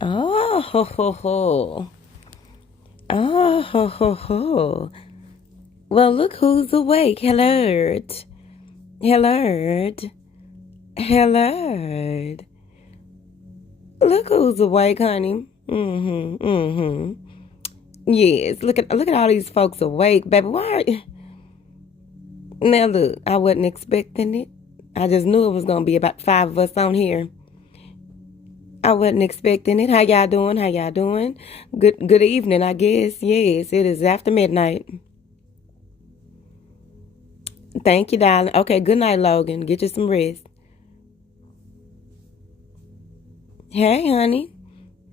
Oh, ho, ho, ho. Oh, ho, ho, ho. Well, look who's awake. Hello. Hello. Hello. Look who's awake, honey. Mm-hmm. Mm-hmm. Yes. Look at all these folks awake, baby. Why are you... Now look, I wasn't expecting it. I just knew it was gonna be about 5 of us on here. I wasn't expecting it. How y'all doing? How y'all doing? Good evening, I guess. Yes, it is after midnight. Thank you, darling. Okay, good night, Logan. Get you some rest. Hey, honey.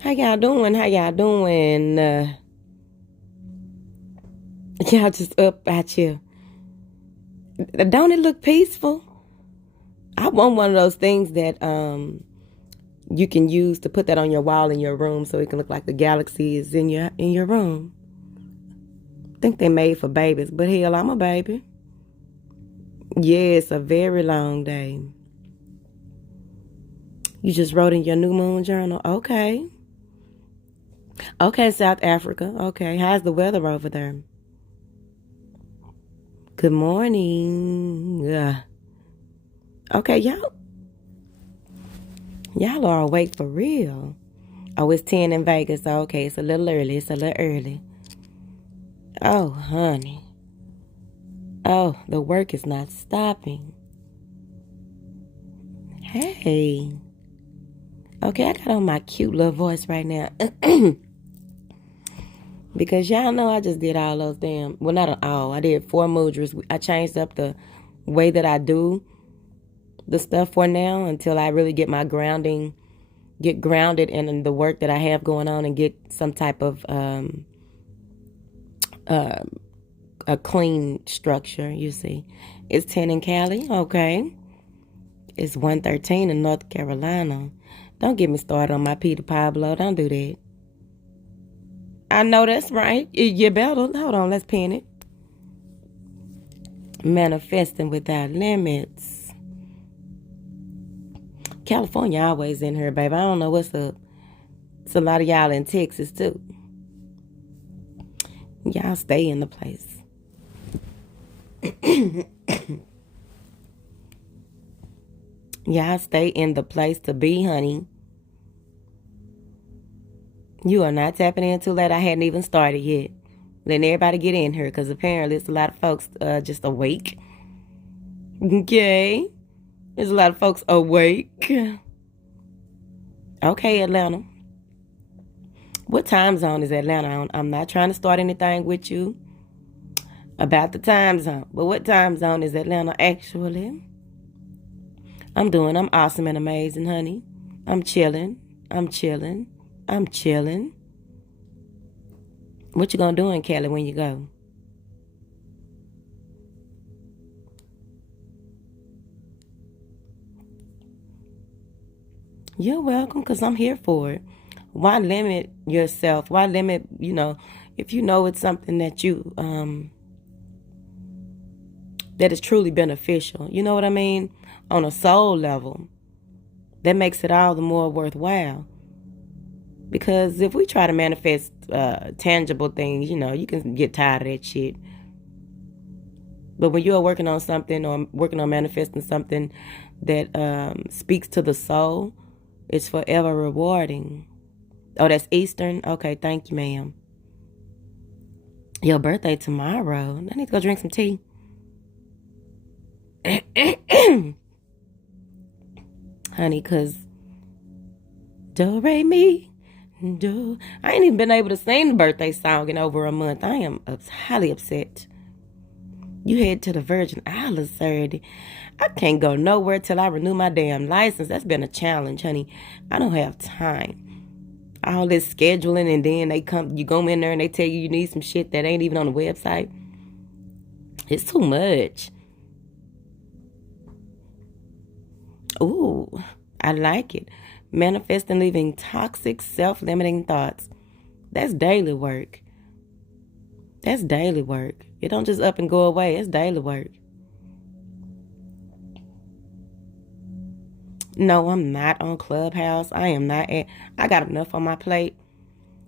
How y'all doing? How y'all doing? Y'all just up at you. Don't it look peaceful? I want one of those things that you can use to put that on your wall in your room so it can look like the galaxy is in your room. I think they're made for babies, but hell, I'm a baby. Yes, a very long day. You just wrote in your new moon journal? Okay. Okay, South Africa. Okay, how's the weather over there? Good morning. Okay, y'all are awake for real. Oh, it's 10 in Vegas. Okay, it's a little early. It's a little early. Oh, honey. Oh, the work is not stopping. Hey. Okay, I got on my cute little voice right now. Because y'all know I just did all those damn... Well, not all. I did 4 mudras. I changed up the way that I do the stuff for now until I really get my grounding... Get grounded in the work that I have going on and get some type of... a clean structure, you see. It's 10 in Cali. Okay. It's 113 in North Carolina. Don't get me started on my Peter Pablo. Don't do that. I know that's right. You better. Hold on, let's pin it. Manifesting without limits. California always in here, baby. I don't know what's up. It's a lot of y'all in Texas, too. Y'all stay in the place. Y'all stay in the place to be, honey. You are not tapping in too late. I hadn't even started yet. Letting everybody get in here because apparently it's a lot of folks just awake. Okay. There's a lot of folks awake. Okay, Atlanta. What time zone is Atlanta? I'm not trying to start anything with you about the time zone. But what time zone is Atlanta actually? I'm awesome and amazing, honey. I'm chilling. What you gonna do in Cali when you go? You're welcome, because I'm here for it. Why limit yourself? Why limit, if you know it's something that you, that is truly beneficial. You know what I mean? On a soul level. That makes it all the more worthwhile. Because if we try to manifest tangible things, you can get tired of that shit. But when you're working on something or working on manifesting something that speaks to the soul, it's forever rewarding. Oh, that's Eastern? Okay, thank you, ma'am. Your birthday tomorrow. I need to go drink some tea. Honey, because do, re, mi, do. I ain't even been able to sing the birthday song in over a month. I am highly upset. You head to the Virgin Islands Saturday. I can't go nowhere till I renew my damn license. That's been a challenge, honey. I don't have time. All this scheduling, and then you go in there and they tell you need some shit that ain't even on the website. It's too much. Ooh, I like it. Manifest and leaving toxic, self-limiting thoughts. That's daily work. That's daily work. It don't just up and go away. It's daily work. No, I'm not on Clubhouse. I am not at. I got enough on my plate.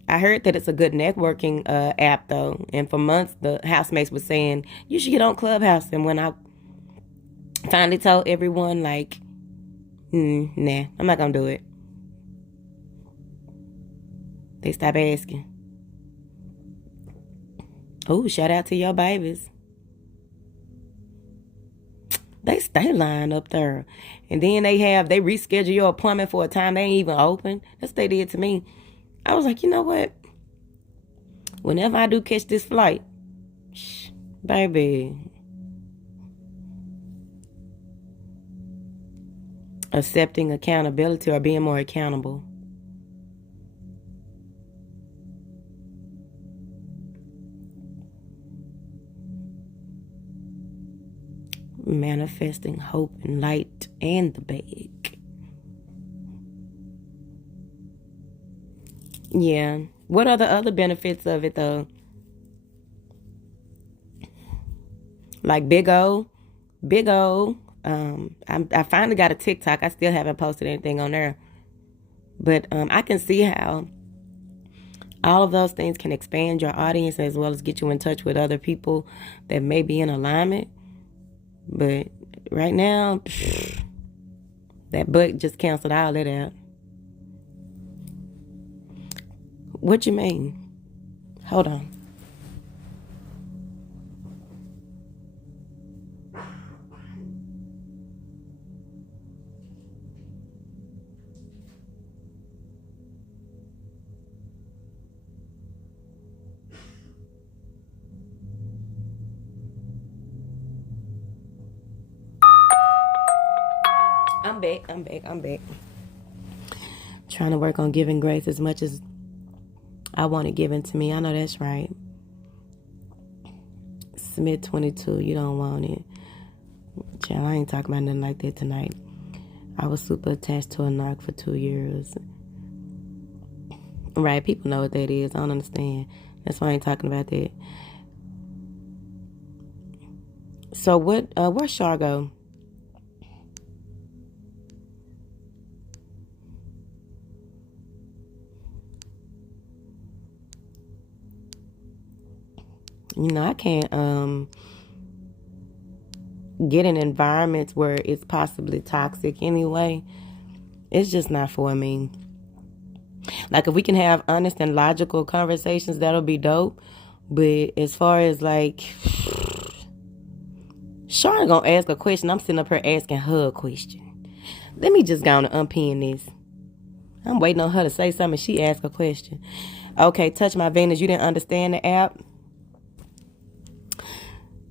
I heard that it's a good networking app though, and for months the housemates were saying you should get on Clubhouse. And when I finally told everyone, like, nah, I'm not gonna do it, they stopped asking. Oh, shout out to your babies. They stay lying up there. And then they reschedule your appointment for a time they ain't even open. That's what they did to me. I was like, you know what? Whenever I do catch this flight, baby, accepting accountability or being more accountable. Manifesting hope and light and the bag. Yeah. What are the other benefits of it though? Like Big O. I finally got a TikTok. I still haven't posted anything on there. But I can see how all of those things can expand your audience as well as get you in touch with other people that may be in alignment. But right now, that book just canceled all that out. What you mean? Hold on. I'm back. Trying to work on giving grace as much as I want it given to me. I know that's right. Smith 22, you don't want it. Child, I ain't talking about nothing like that tonight. I was super attached to a narc for 2 years. Right, people know what that is. I don't understand. That's why I ain't talking about that. So where's Char go? You know, I can't get in environments where it's possibly toxic anyway. It's just not for me. Like, if we can have honest and logical conversations, that'll be dope. But as far as, like, Char gonna ask a question, I'm sitting up here asking her a question. Let me just go on and unpin this. I'm waiting on her to say something. She asked a question. Okay, Touch My Venus, you didn't understand the app?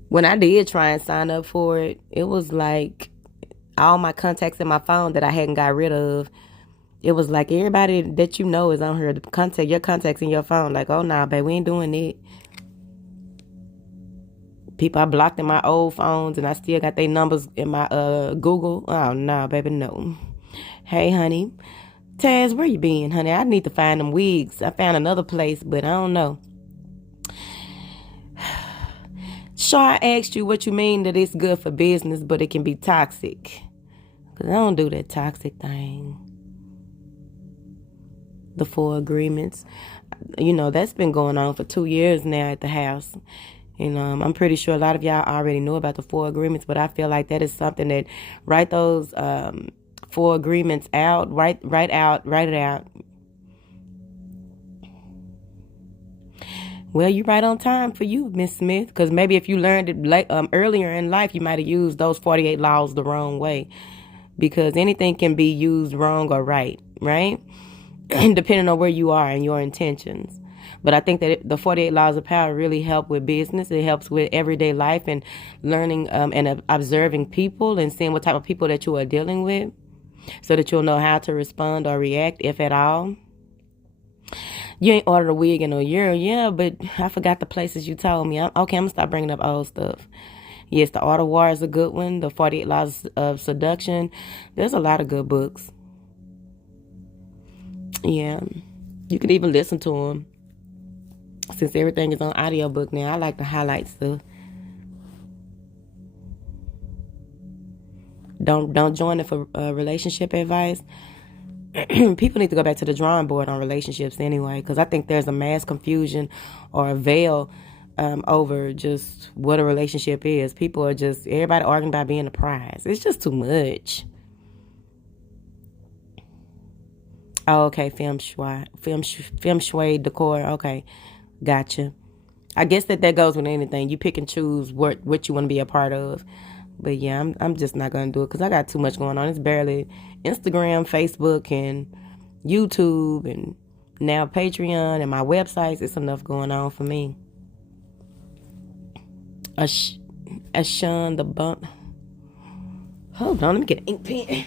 When I did try and sign up for it, it was like all my contacts in my phone that I hadn't got rid of. It was like everybody that you know is on here. Your contacts in your phone. Like, oh, nah, babe, we ain't doing it. People I blocked in my old phones, and I still got their numbers in my Google. Oh, nah, baby, no. Hey, honey. Taz, where you been, honey? I need to find them wigs. I found another place, but I don't know. Sure, I asked you what you mean that it's good for business, but it can be toxic. Because I don't do that toxic thing. The 4 agreements. You know, that's been going on for 2 years now at the house. And I'm pretty sure a lot of y'all already know about the 4 agreements, but I feel like that is something that write those 4 agreements out, write it out. Well, you're right on time for you, Miss Smith, because maybe if you learned it earlier in life, you might have used those 48 laws the wrong way, because anything can be used wrong or right? Depending on where you are and your intentions. But I think that the 48 laws of power really help with business. It helps with everyday life and learning and observing people and seeing what type of people that you are dealing with so that you'll know how to respond or react, if at all. You ain't ordered a wig in a year. Yeah, but I forgot the places you told me. Okay, I'm going to stop bringing up old stuff. Yes, The Art of War is a good one. The 48 Laws of Seduction. There's a lot of good books. Yeah. You can even listen to them. Since everything is on audiobook now, I like to highlight stuff. Don't join it for relationship advice. People need to go back to the drawing board on relationships anyway, because I think there's a mass confusion or a veil over just what a relationship is. People are just, everybody arguing about being a prize. It's just too much. Oh, okay, feng shui decor. Okay, gotcha. I guess that goes with anything. You pick and choose what you want to be a part of. But yeah, I'm just not gonna do it because I got too much going on. It's barely Instagram, Facebook, and YouTube, and now Patreon and my websites. It's enough going on for me. Ascension the bump. Hold on, let me get an ink pen.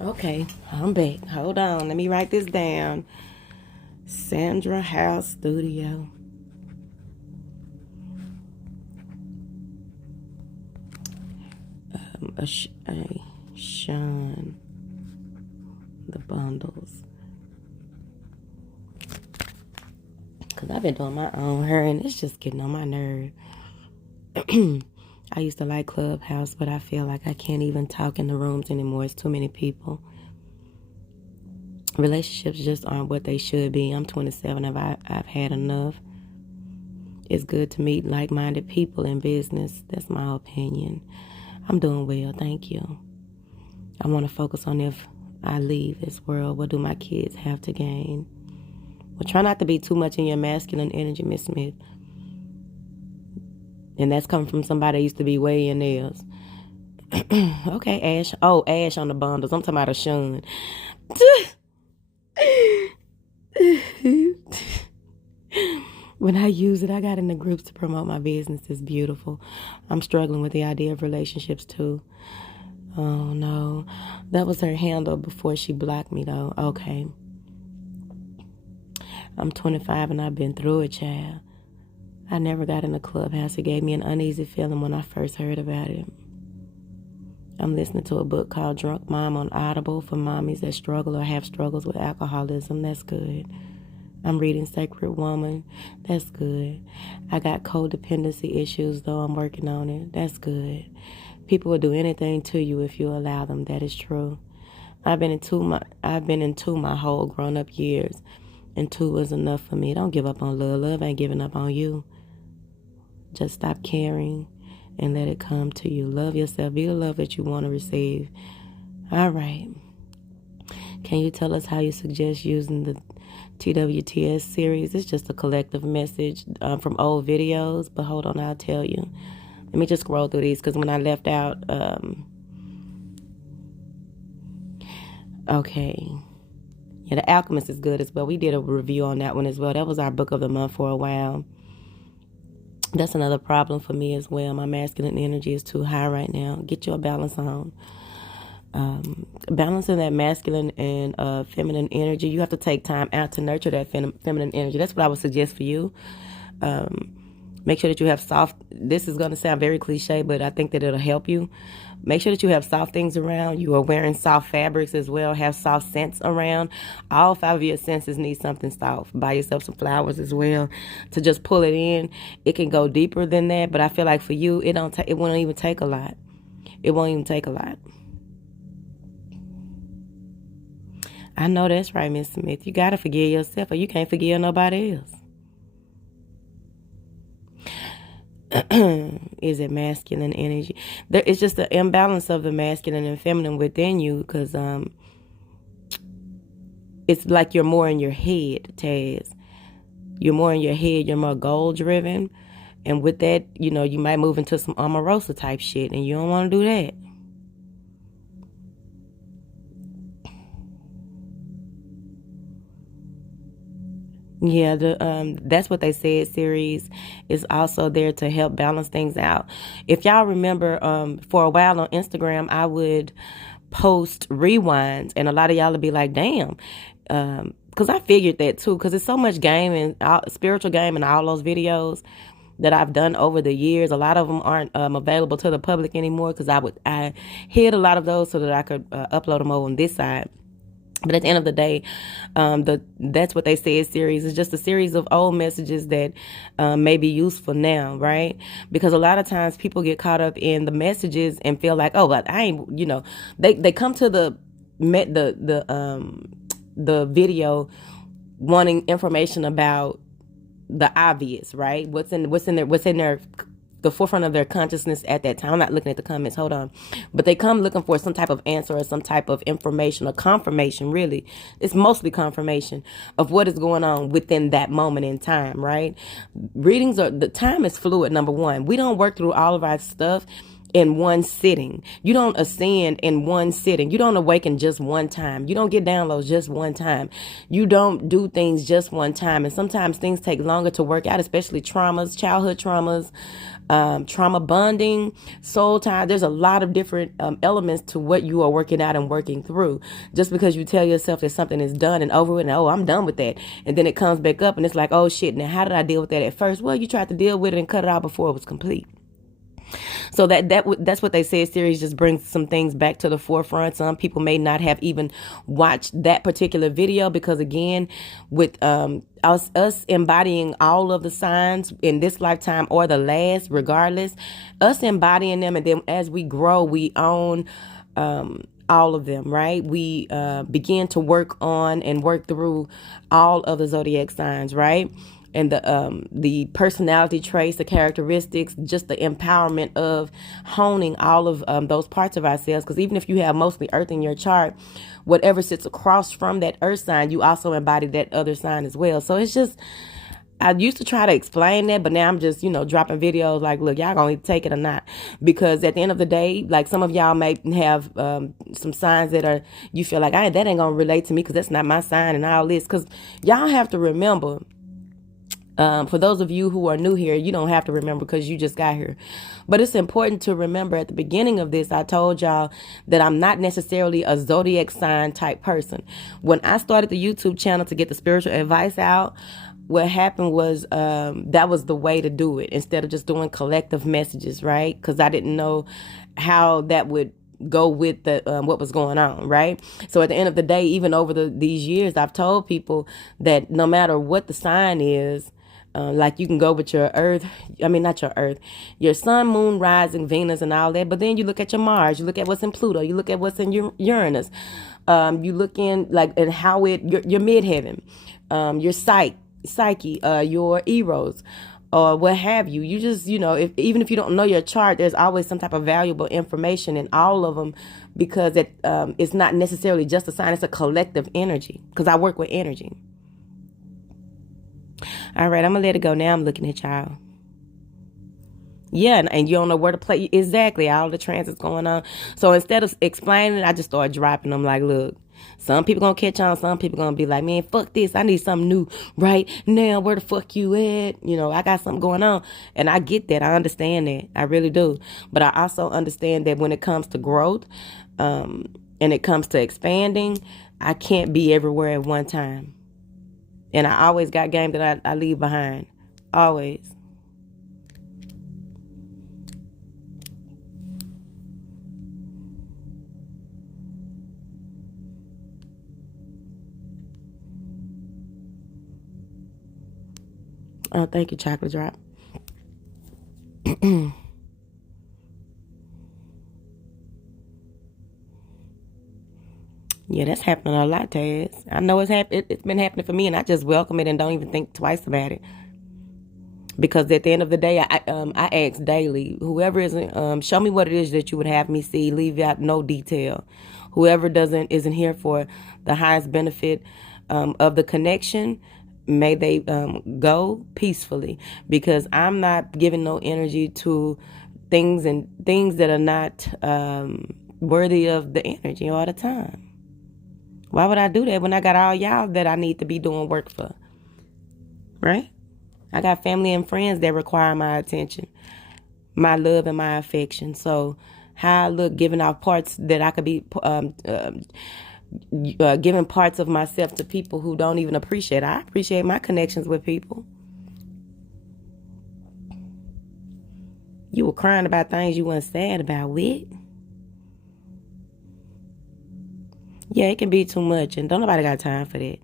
Okay, I'm back. Hold on, let me write this down. Sandra House Studio. Sean the bundles. Because I've been doing my own hair and it's just getting on my nerve. I used to like Clubhouse, but I feel like I can't even talk in the rooms anymore. It's too many people. Relationships just aren't what they should be. I'm 27. I've had enough. It's good to meet like-minded people in business. That's my opinion. I'm doing well, thank you. I want to focus on if I leave this world, what do my kids have to gain? Well, try not to be too much in your masculine energy, Miss Smith. And that's coming from somebody that used to be way in theirs. Okay, Ash. Oh, Ash on the bundles. I'm talking about a Shun. When I use it, I got in the groups to promote my business. It's beautiful. I'm struggling with the idea of relationships too. Oh no. That was her handle before she blocked me though. Okay. I'm 25 and I've been through it, child. I never got in the Clubhouse. It gave me an uneasy feeling when I first heard about it. I'm listening to a book called Drunk Mom on Audible for mommies that struggle or have struggles with alcoholism. That's good. I'm reading Sacred Woman. That's good. I got codependency issues, though. I'm working on it. That's good. People will do anything to you if you allow them. That is true. I've been in two my whole grown-up years, and 2 was enough for me. Don't give up on love. Love ain't giving up on you. Just stop caring and let it come to you. Love yourself. Be the love that you want to receive. All right. Can you tell us how you suggest using the TWTS series? It's just a collective message from old videos. But hold on, I'll tell you. Let me just scroll through these because when I left out... okay. Yeah, The Alchemist is good as well. We did a review on that one as well. That was our book of the month for a while. That's another problem for me as well. My masculine energy is too high right now. Get your balance on. Balancing that masculine and feminine energy. You have to take time out to nurture that feminine energy. That's what I would suggest for you. Make sure that you have soft... This is going to sound very cliche, but I think that it'll help you. Make sure that you have soft things around. You are wearing soft fabrics as well. Have soft scents around. All 5 of your senses need something soft. Buy yourself some flowers as well to just pull it in. It can go deeper than that, but I feel like for you, it won't even take a lot. It won't even take a lot. I know that's right, Miss Smith. You got to forgive yourself or you can't forgive nobody else. Is it masculine energy? It's just the imbalance of the masculine and feminine within you because it's like you're more in your head, Taz. You're more in your head. You're more goal-driven. And with that, you might move into some Omarosa type shit and you don't want to do that. Yeah, the That's What They Said series is also there to help balance things out. If y'all remember, for a while on Instagram, I would post rewinds, and a lot of y'all would be like, "Damn," because I figured that too. Because it's so much game and spiritual game in all those videos that I've done over the years. A lot of them aren't available to the public anymore because I hid a lot of those so that I could upload them over on this side. But at the end of the day, That's What They Said series is just a series of old messages that may be useful now, right? Because a lot of times people get caught up in the messages and feel like, oh, but I ain't, they come to the video wanting information about the obvious, right? What's in their the forefront of their consciousness at that time. I'm not looking at the comments, hold on. But they come looking for some type of answer or some type of information or confirmation, really. It's mostly confirmation of what is going on within that moment in time, right? The time is fluid, number one. We don't work through all of our stuff in one sitting. You don't ascend in one sitting. You don't awaken just one time. You don't get downloads just one time. You don't do things just one time. And sometimes things take longer to work out, especially traumas, childhood traumas, trauma bonding, soul tie. There's a lot of different elements to what you are working out and working through. Just because you tell yourself that something is done and over with, and oh, I'm done with that, and then it comes back up and it's like, oh shit, now how did I deal with that at first? Well, you tried to deal with it and cut it out before it was complete. So That's What They Said series just brings some things back to the forefront. Some people may not have even watched that particular video because, again, with us embodying all of the signs in this lifetime or the last, regardless, us embodying them, and then as we grow, we own all of them, right? We begin to work on and work through all of the zodiac signs, right? And the personality traits, the characteristics, just the empowerment of honing all of those parts of ourselves. Because even if you have mostly earth in your chart, whatever sits across from that earth sign, you also embody that other sign as well. So it's just, I used to try to explain that, but now I'm just, dropping videos like, look, y'all gonna take it or not. Because at the end of the day, like some of y'all may have some signs that you feel like, that ain't gonna relate to me because that's not my sign and all this. Because y'all have to remember, for those of you who are new here, you don't have to remember because you just got here. But it's important to remember at the beginning of this, I told y'all that I'm not necessarily a zodiac sign type person. When I started the YouTube channel to get the spiritual advice out, what happened was that was the way to do it instead of just doing collective messages, right? Because I didn't know how that would go with the what was going on, right? So at the end of the day, even over these years, I've told people that no matter what the sign is, like you can go with your not your earth, your sun, moon, rising, Venus, and all that. But then you look at your Mars, you look at what's in Pluto, you look at what's in Uranus. You look in and how your midheaven, your psyche, your eros, or what have you. You just, even if you don't know your chart, there's always some type of valuable information in all of them because it's not necessarily just a sign, it's a collective energy because I work with energy. All right, I'm going to let it go now. I'm looking at y'all. Yeah, and you don't know where to play. Exactly, all the transits going on. So instead of explaining, I just started dropping them like, look, some people going to catch on. Some people going to be like, man, fuck this. I need something new right now. Where the fuck you at? I got something going on. And I get that. I understand that. I really do. But I also understand that when it comes to growth and it comes to expanding, I can't be everywhere at one time. And I always got game that I leave behind. Always. Oh, thank you, Chocolate Drop. Yeah, that's happening a lot, Taz. I know it's been happening for me, and I just welcome it and don't even think twice about it. Because at the end of the day, I ask daily, whoever isn't, show me what it is that you would have me see. Leave out no detail. Whoever isn't here for the highest benefit of the connection, may they go peacefully. Because I'm not giving no energy to things that are not worthy of the energy all the time. Why would I do that when I got all y'all that I need to be doing work for? right? I got family and friends that require my attention, my love, and my affection. So how I look giving off parts that I could be giving parts of myself to people who don't even appreciate it. I appreciate my connections with people. You were crying about things you weren't sad about with. Yeah, it can be too much, and don't nobody got time for that.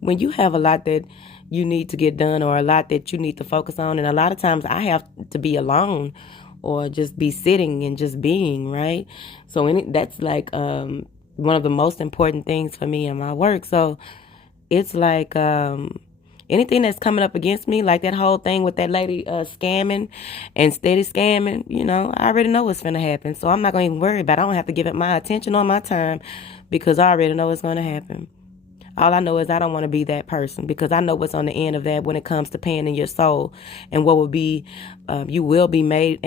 When you have a lot that you need to get done or a lot that you need to focus on, and a lot of times I have to be alone or just be sitting and just being, right? So that's like one of the most important things for me in my work. So it's like anything that's coming up against me, like that whole thing with that lady scamming and steady scamming, I already know what's going to happen. So I'm not going to even worry about it. I don't have to give it my attention or my time because I already know what's going to happen. All I know is I don't want to be that person because I know what's on the end of that when it comes to pain in your soul and what will be, you will be made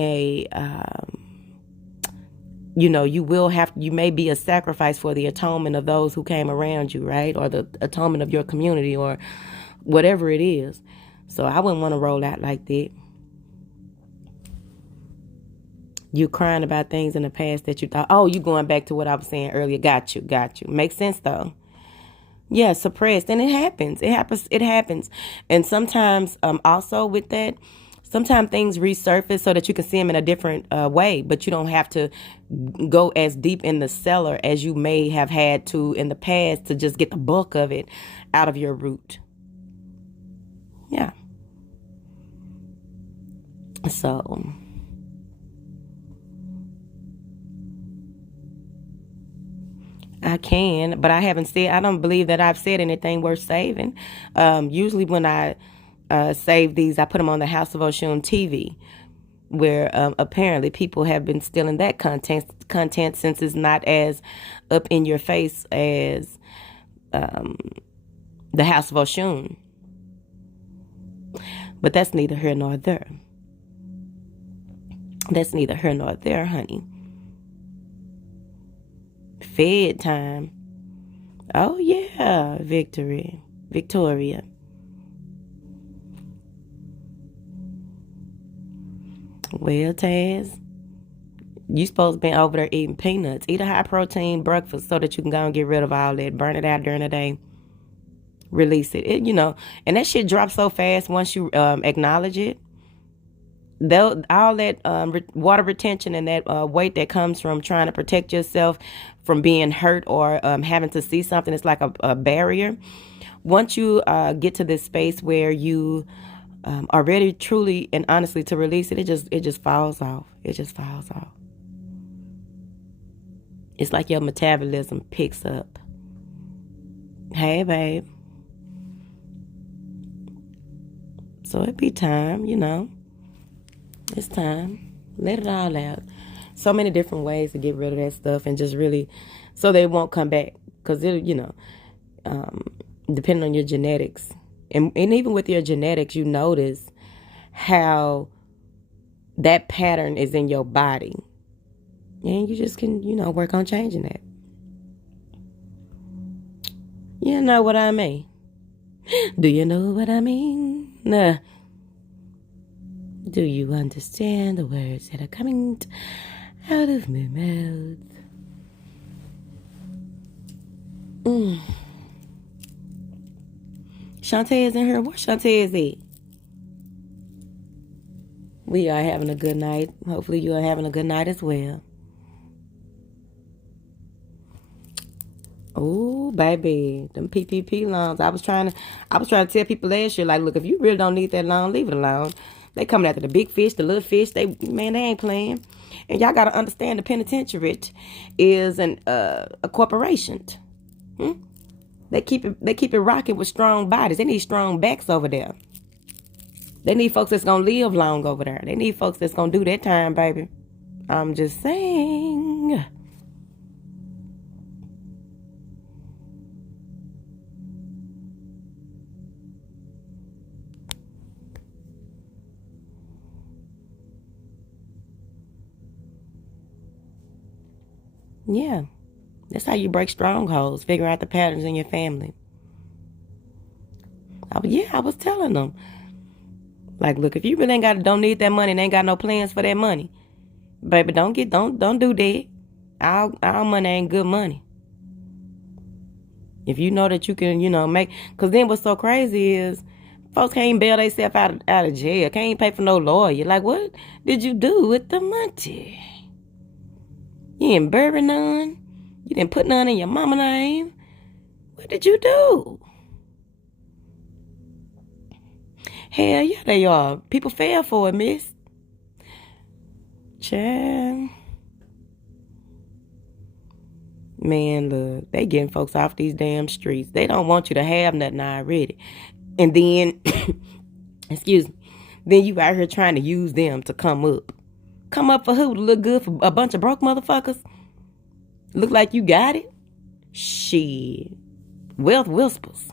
you may be a sacrifice for the atonement of those who came around you, right? Or the atonement of your community or whatever it is. So I wouldn't want to roll out like that. You crying about things in the past that you thought, oh, you going back to what I was saying earlier. Got you. Makes sense though. Yeah, suppressed. And it happens. It happens. And sometimes also with that, sometimes things resurface so that you can see them in a different way, but you don't have to go as deep in the cellar as you may have had to in the past to just get the bulk of it out of your root. Yeah. So I can, but I don't believe that I've said anything worth saving. Usually when I save these, I put them on the House of Oshun TV, where apparently people have been stealing that content since it's not as up in your face as the House of Oshun. But that's neither here nor there. That's neither here nor there, honey. Fed time. Oh, yeah, Victoria. Well, Taz, you supposed to be over there eating peanuts. Eat a high-protein breakfast so that you can go and get rid of all that. Burn it out during the day. Release it. And that shit drops so fast once you acknowledge it. All that water retention and that weight that comes from trying to protect yourself from being hurt or having to see something, it's like a barrier. Once you get to this space where you are ready truly and honestly to release it, it just falls off. It just falls off. It's like your metabolism picks up. Hey, babe. So it be time, It's time. Let it all out. So many different ways to get rid of that stuff and just really, so they won't come back. Because, depending on your genetics. And even with your genetics, you notice how that pattern is in your body. And you just can, work on changing that. You know what I mean? Do you know what I mean? Nah. Do you understand the words that are coming out of my mouth? Shantae is in here. Where Shantae is at? We are having a good night. Hopefully you are having a good night as well. Oh, baby, them PPP loans. I was trying to tell people last year, like, look, if you really don't need that loan, leave it alone. They coming after the big fish, the little fish. They ain't playing. And y'all gotta understand the penitentiary is a corporation. They keep it rocking with strong bodies. They need strong backs over there. They need folks that's gonna live long over there. They need folks that's gonna do that time, baby. I'm just saying. Yeah, that's how you break strongholds. Figure out the patterns in your family. I was telling them. Like, look, if you really don't need that money and ain't got no plans for that money, baby, don't do that. Our money ain't good money. If you know that you can, make, because then what's so crazy is folks can't even bail themselves out of jail. Can't even pay for no lawyer. Like, what did you do with the money? You didn't bury none. You didn't put none in your mama name. What did you do? Hell yeah, they are. People fell for it, miss. Child. Man, look, they getting folks off these damn streets. They don't want you to have nothing already. And then, excuse me, then you out here trying to use them to come up. Come up for who? To look good for a bunch of broke motherfuckers? Look like you got it? Shit. Wealth whispers.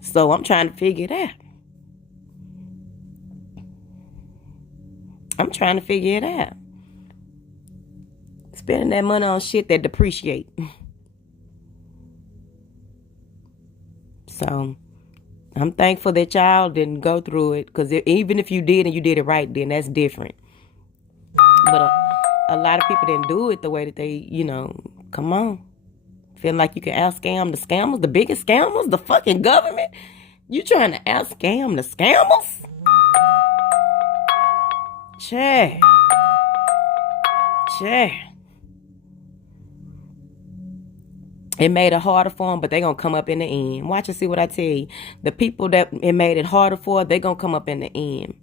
So I'm trying to figure it out. Spending that money on shit that depreciate. So I'm thankful that y'all didn't go through it. Because even if you did and you did it right, then that's different. But a lot of people didn't do it the way that they, come on. Feeling like you can out-scam the scammers, the biggest scammers, the fucking government. You trying to out-scam the scammers? Che. It made it harder for them, but they going to come up in the end. Watch and see what I tell you. The people that it made it harder for, they going to come up in the end.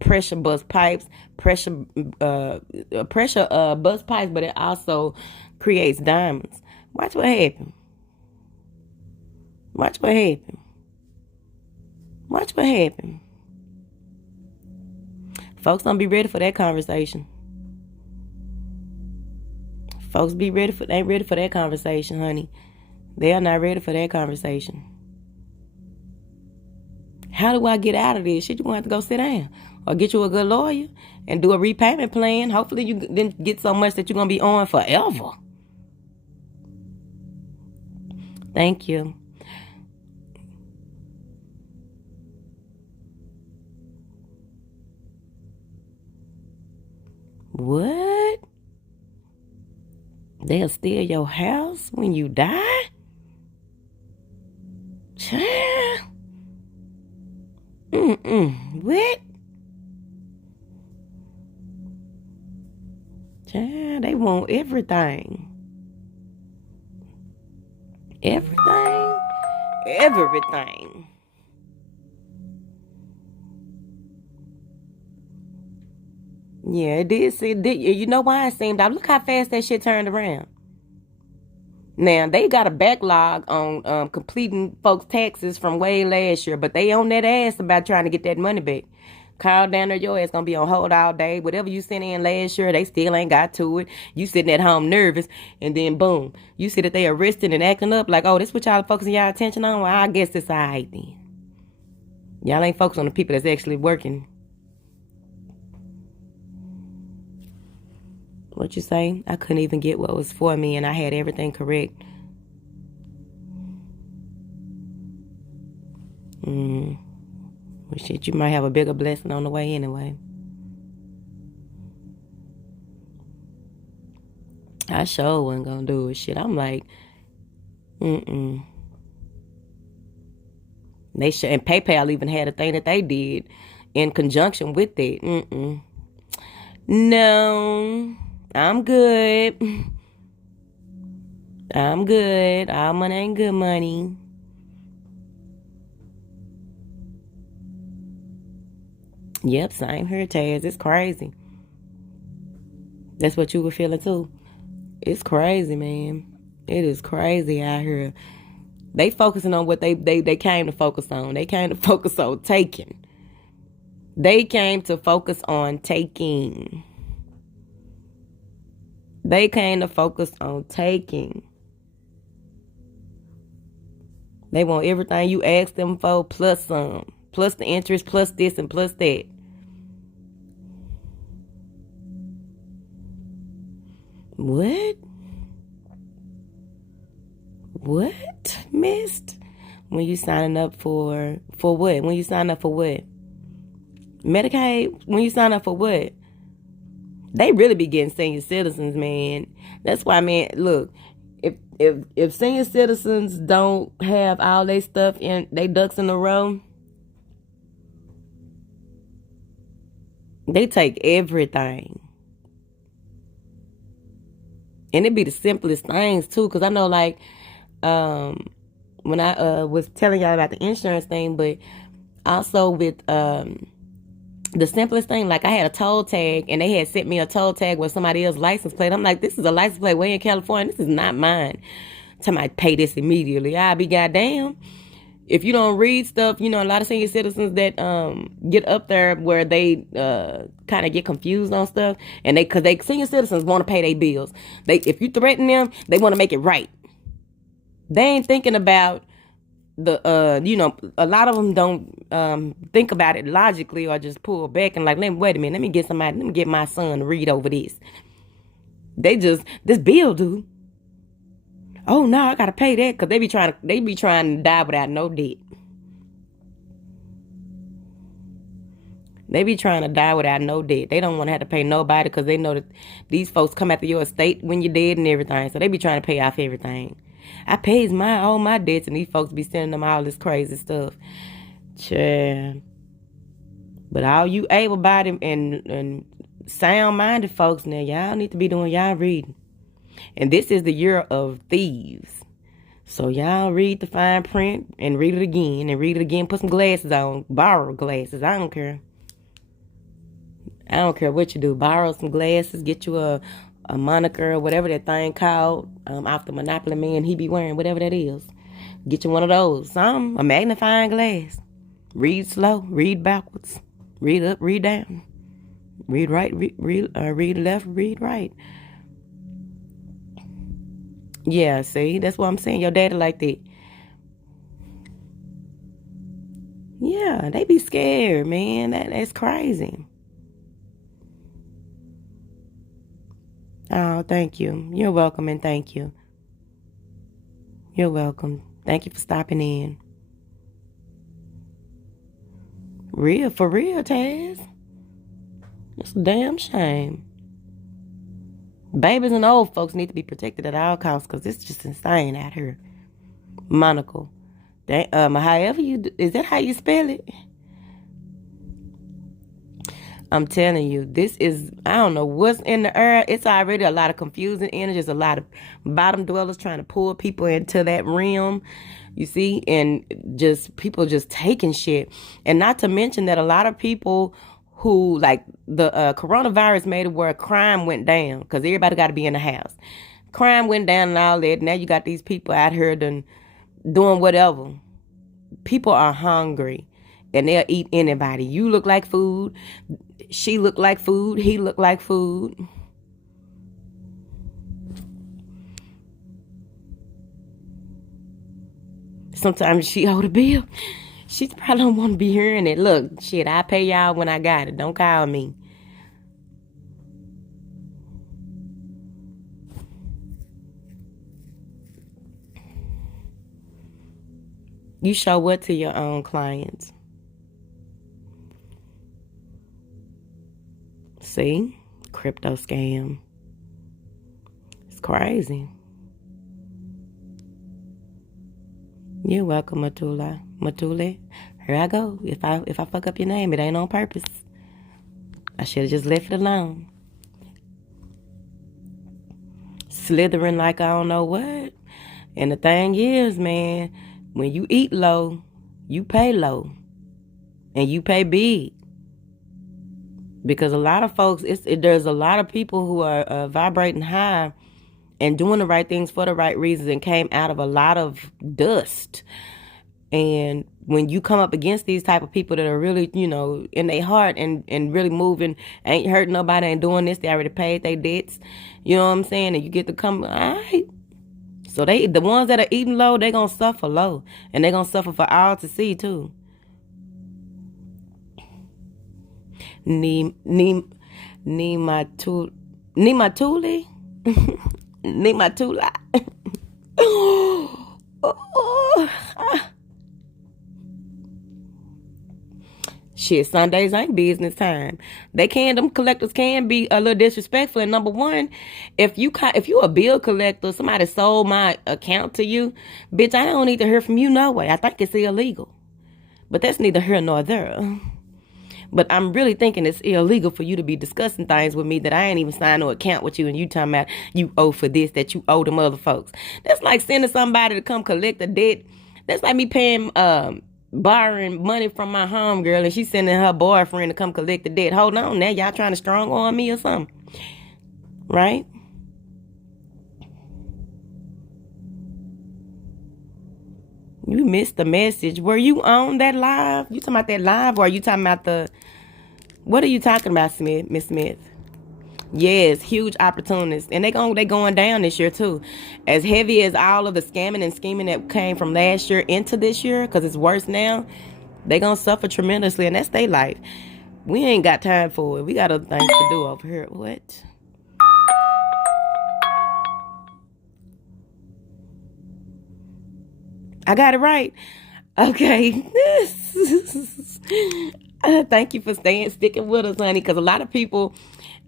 Pressure bust pipes, pressure bust pipes, but it also creates diamonds. Watch what happened. Folks don't be ready for that conversation. Folks ain't ready for that conversation, honey. They are not ready for that conversation. How do I get out of this? Shit, you gonna have to go sit down. Or get you a good lawyer and do a repayment plan. Hopefully you then get so much that you're gonna be on forever. Thank you. What? They'll steal your house when you die? Child. What? Child, they want everything. Everything. Yeah, it did. You know why it seemed out? Look how fast that shit turned around. Now, they got a backlog on completing folks' taxes from way last year, but they on that ass about trying to get that money back. Carl down there, your ass gonna be on hold all day. Whatever you sent in last year, they still ain't got to it. You sitting at home nervous, and then boom, you see that they arrested and acting up like, oh, this what y'all focusing y'all attention on? Well, I guess it's all right then. Y'all ain't focused on the people that's actually working. What you say? I couldn't even get what was for me, and I had everything correct. Well, shit, you might have a bigger blessing on the way anyway. I sure wasn't gonna do it. Shit, I'm like, They should, and PayPal even had a thing that they did in conjunction with it. No, I'm good. All money ain't good money. Yep, same here, Taz. It's crazy. That's what you were feeling too. It's crazy, man. It is crazy out here. They focusing on what they came to focus on. They came to focus on taking. They came to focus on taking. They came to focus on taking. They want everything you ask them for plus some. Plus the interest, plus this, and plus that. What? What, missed? When you signing up for what? When you sign up for what? Medicaid, when you sign up for what? They really be getting senior citizens, man. That's why, man, look, if senior citizens don't have all their stuff in, they ducks in a row, they take everything. And it be the simplest things, too, because I know, like, when I was telling y'all about the insurance thing, but also with the simplest thing, like I had a toll tag, and they had sent me a toll tag with somebody else's license plate. I'm like, this is a license plate way in California. This is not mine. Somebody pay this immediately. I'll be goddamn. If you don't read stuff, you know, a lot of senior citizens that get up there where they kind of get confused on stuff, and because they senior citizens want to pay their bills. If you threaten them, they want to make it right. They ain't thinking about you know, a lot of them don't think about it logically, or just pull back and like, wait a minute, let me get my son to read over this. They just, this bill due. Oh no, I gotta pay that, because they be trying to die without no debt. They be trying to die without no debt. They don't want to have to pay nobody, because they know that these folks come after your estate when you're dead and everything. So they be trying to pay off everything. I pays all my debts, and these folks be sending them all this crazy stuff. Child. But all you able-bodied and sound-minded folks now, y'all need to be doing y'all reading. And this is the year of thieves. So y'all read the fine print and read it again and read it again. Put some glasses on. Borrow glasses. I don't care. I don't care what you do. Borrow some glasses. Get you a moniker or whatever that thing called off the Monopoly man he be wearing. Whatever that is. Get you one of those. A magnifying glass. Read slow. Read backwards. Read up. Read down. Read right. Read left. Read right. Yeah, see, that's what I'm saying. Your daddy like that. Yeah, they be scared, man. That's crazy. Oh, thank you. You're welcome, and thank you. You're welcome. Thank you for stopping in. For real, Taz. It's a damn shame. Babies and old folks need to be protected at all costs, because it's just insane out here. Monocle. However is that how you spell it? I'm telling you, this is, I don't know what's in the air. It's already a lot of confusing energies, a lot of bottom dwellers trying to pull people into that realm, you see, and just people just taking shit. And not to mention that a lot of people who, like, the coronavirus made it where crime went down, because everybody got to be in the house. Crime went down and all that. Now you got these people out here doing whatever. People are hungry, and they'll eat anybody. You look like food. She look like food. He look like food. Sometimes she owed a bill. She probably don't want to be hearing it. Look, shit, I pay y'all when I got it. Don't call me. You show what to your own clients? See? Crypto scam. It's crazy. You're welcome, Matule. Here I go. If I fuck up your name, it ain't on purpose. I should have just left it alone. Slithering like I don't know what. And the thing is, man, when you eat low, you pay low. And you pay big. Because a lot of folks, there's a lot of people who are vibrating high and doing the right things for the right reasons and came out of a lot of dust. And when you come up against these type of people that are really, you know, in their heart and really moving, ain't hurting nobody, ain't doing this, they already paid their debts, you know what I'm saying? And you get to come, all right. So the ones that are eating low, they going to suffer low. And they going to suffer for all to see, too. Nematuli? Nematula. Shit, Sundays ain't business time. Them collectors can be a little disrespectful. And number one, if you a bill collector, somebody sold my account to you, bitch, I don't need to hear from you no way. I think it's illegal. But that's neither here nor there. But I'm really thinking it's illegal for you to be discussing things with me that I ain't even signed no account with you, and you talking about you owe for this, that you owe them other folks. That's like sending somebody to come collect a debt. That's like me paying, borrowing money from my homegirl, and she's sending her boyfriend to come collect the debt. Hold on, now y'all trying to strong arm me or something, right? You missed the message. Were you on that live? You talking about that live, or are you talking about what are you talking about, Miss Smith? Yes, huge opportunities. And they going down this year too. As heavy as all of the scamming and scheming that came from last year into this year, because it's worse now, they gonna suffer tremendously, and that's their life. We ain't got time for it. We got other things to do over here. What? I got it right. Okay. Thank you for sticking with us, honey, because a lot of people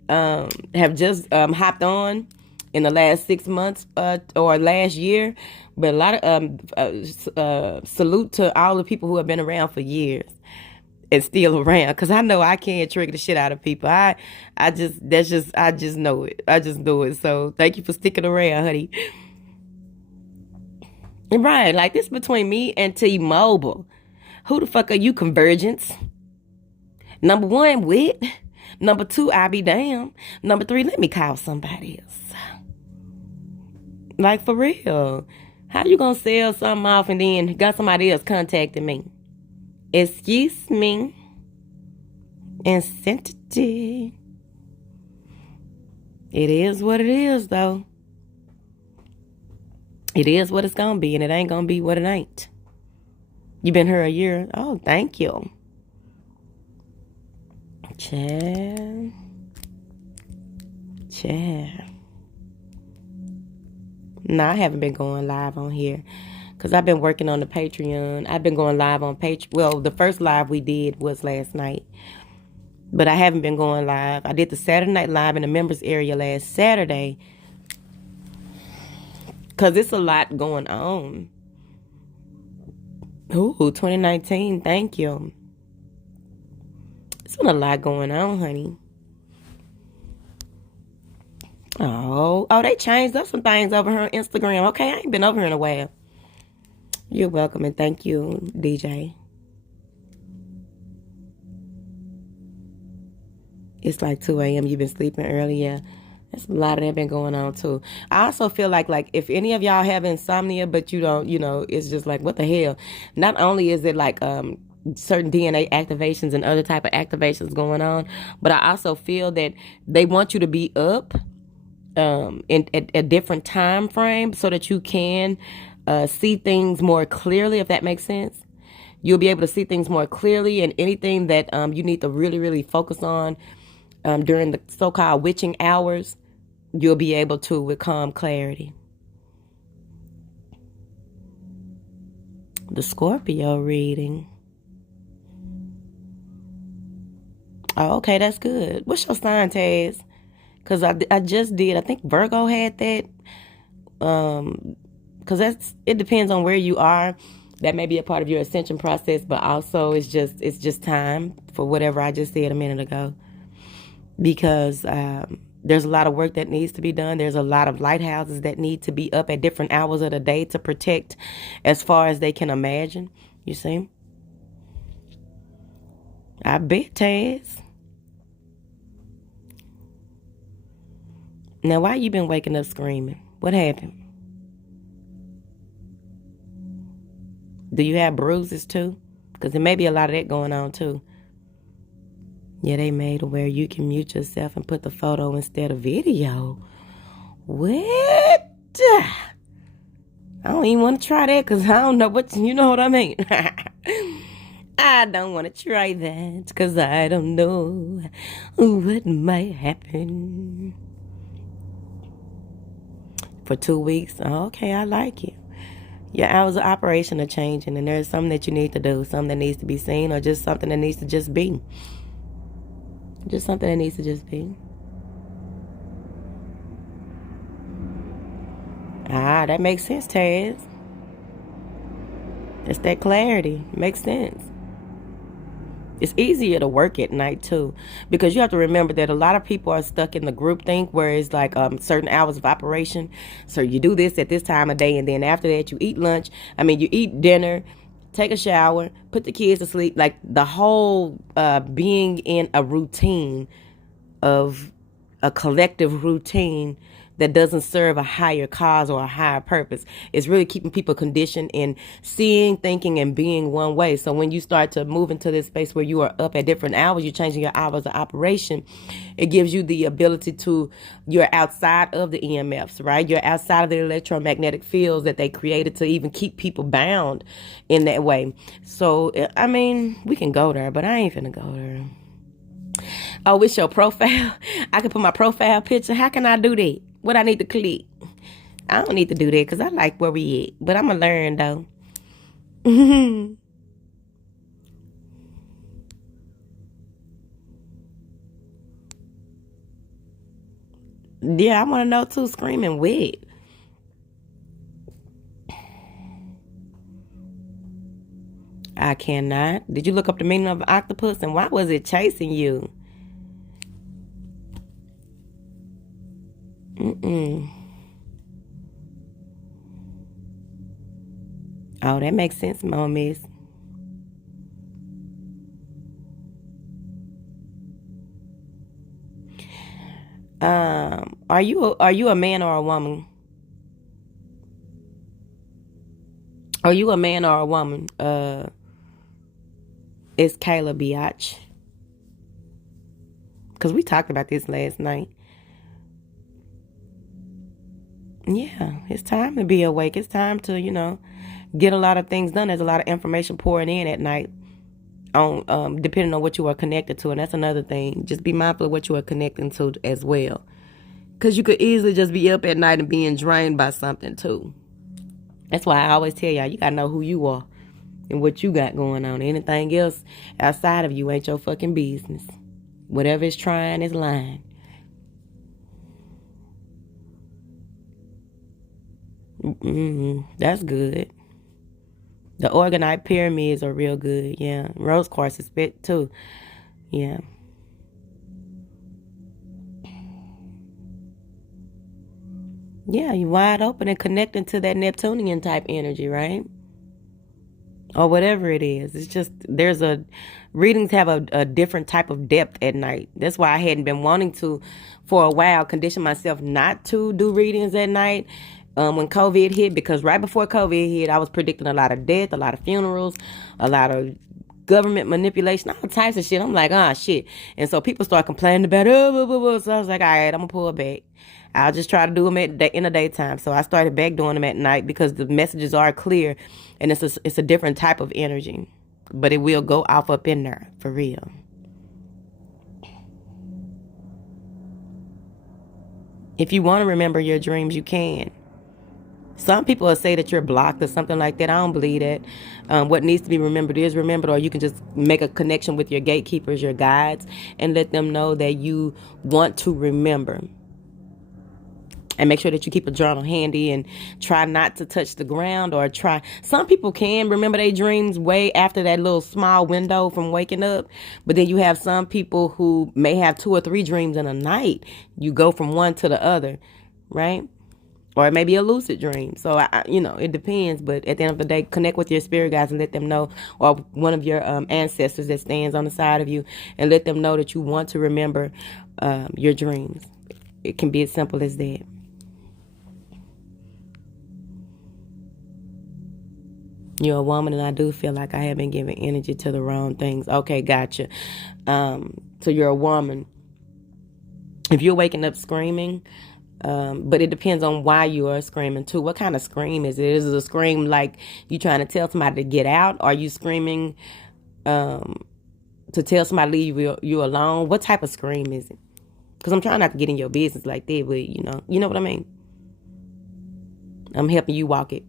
have just hopped on in the last 6 months or last year. But a lot of salute to all the people who have been around for years and still around, because I know I can't trigger the shit out of people. I just know it. I just do it. So thank you for sticking around, honey. Right, like this between me and T-Mobile. Who the fuck are you, Convergence? Number one, wit. Number two, I be damn. Number three, let me call somebody else. Like, for real. How you gonna sell something off and then got somebody else contacting me? Excuse me. Insanity. It is what it is, though. It is what it's gonna be, and it ain't gonna be what it ain't. You been here a year? Oh, thank you. Chad. No, I haven't been going live on here because I've been working on the Patreon. I've been going live on Patreon. Well, the first live we did was last night, but I haven't been going live. I did the Saturday night live in the members area last Saturday, because it's a lot going on. Ooh, 2019. Thank you. It's been a lot going on, honey. Oh, they changed up some things over here on Instagram. Okay, I ain't been over here in a while. You're welcome, and thank you, DJ. It's like 2 a.m. You've been sleeping earlier. There's a lot of that been going on too. I also feel like if any of y'all have insomnia, but you don't, it's just like, what the hell? Not only is it like certain DNA activations and other type of activations going on, but I also feel that they want you to be up in a different time frame so that you can see things more clearly, if that makes sense. You'll be able to see things more clearly, and anything that you need to really, really focus on during the so-called witching hours, you'll be able to with calm clarity. The Scorpio reading. Oh, okay, that's good. What's your sign, Taz? Because I just did. I think Virgo had that. Because it depends on where you are. That may be a part of your ascension process, but also it's just time for whatever I just said a minute ago. Because there's a lot of work that needs to be done. There's a lot of lighthouses that need to be up at different hours of the day to protect as far as they can imagine. You see? I bet, Taz. Now, why you been waking up screaming? What happened? Do you have bruises too? Because there may be a lot of that going on too. Yeah, they made it where you can mute yourself and put the photo instead of video. What? I don't even want to try that because I don't know you know what I mean. I don't want to try that because I don't know what might happen. For 2 weeks. Okay, I like it. Your hours of operation are changing, and there's something that you need to do, something that needs to be seen, or just something that needs to just be. Just something that needs to just be. Ah, that makes sense, Taz. It's that clarity. Makes sense. It's easier to work at night too, because you have to remember that a lot of people are stuck in the group think where it's like certain hours of operation. So you do this at this time of day, and then after that you eat lunch. You eat dinner, take a shower, put the kids to sleep. Like the whole being in a routine of a collective routine that doesn't serve a higher cause or a higher purpose. It's really keeping people conditioned in seeing, thinking, and being one way. So when you start to move into this space where you are up at different hours, you're changing your hours of operation. It gives you the ability to, you're outside of the EMFs, right? You're outside of the electromagnetic fields that they created to even keep people bound in that way. So, we can go there, but I ain't finna go there. Oh, it's your profile? I can put my profile picture. How can I do that? What I need to click? I don't need to do that because I like where we at. But I'm going to learn, though. Yeah, I want to know, too. Screaming wet. I cannot. Did you look up the meaning of octopus, and why was it chasing you? Oh, that makes sense, Mom Miss. Are you a man or a woman? Are you a man or a woman? It's Kayla Biatch. Because we talked about this last night. Yeah, it's time to be awake. It's time to, get a lot of things done. There's a lot of information pouring in at night on depending on what you are connected to. And that's another thing. Just be mindful of what you are connecting to as well. Because you could easily just be up at night and being drained by something too. That's why I always tell y'all, you got to know who you are and what you got going on. Anything else outside of you ain't your fucking business. Whatever is trying is lying. That's good. The organite pyramids are real good. Yeah. Rose quartz is fit too. Yeah. Yeah, you wide open and connecting to that Neptunian type energy, right? Or whatever it is. It's just readings have a different type of depth at night. That's why I hadn't been wanting to for a while condition myself not to do readings at night when COVID hit, because right before COVID hit I was predicting a lot of death, a lot of funerals, a lot of government manipulation, all types of shit. I'm like, shit. And so people start complaining about it. So I was like, all right, I'm gonna pull back. I'll just try to do them in the daytime. So I started back doing them at night because the messages are clear, and it's a different type of energy, but it will go off up in there for real. If you want to remember your dreams, you can. Some people will say that you're blocked or something like that. I don't believe that. What needs to be remembered is remembered, or you can just make a connection with your gatekeepers, your guides, and let them know that you want to remember. And make sure that you keep a journal handy and try not to touch the ground, or try. Some people can remember their dreams way after that little small window from waking up. But then you have some people who may have 2 or 3 dreams in a night. You go from one to the other, right? Or it may be a lucid dream. So, it depends. But at the end of the day, connect with your spirit guides and let them know, or one of your ancestors that stands on the side of you, and let them know that you want to remember your dreams. It can be as simple as that. You're a woman, and I do feel like I have been giving energy to the wrong things. Okay, gotcha. So you're a woman. If you're waking up screaming, but it depends on why you are screaming too. What kind of scream is it? Is it a scream like you trying to tell somebody to get out? Are you screaming to tell somebody to leave you alone? What type of scream is it? Because I'm trying not to get in your business like that, but you know what I mean? I'm helping you walk it.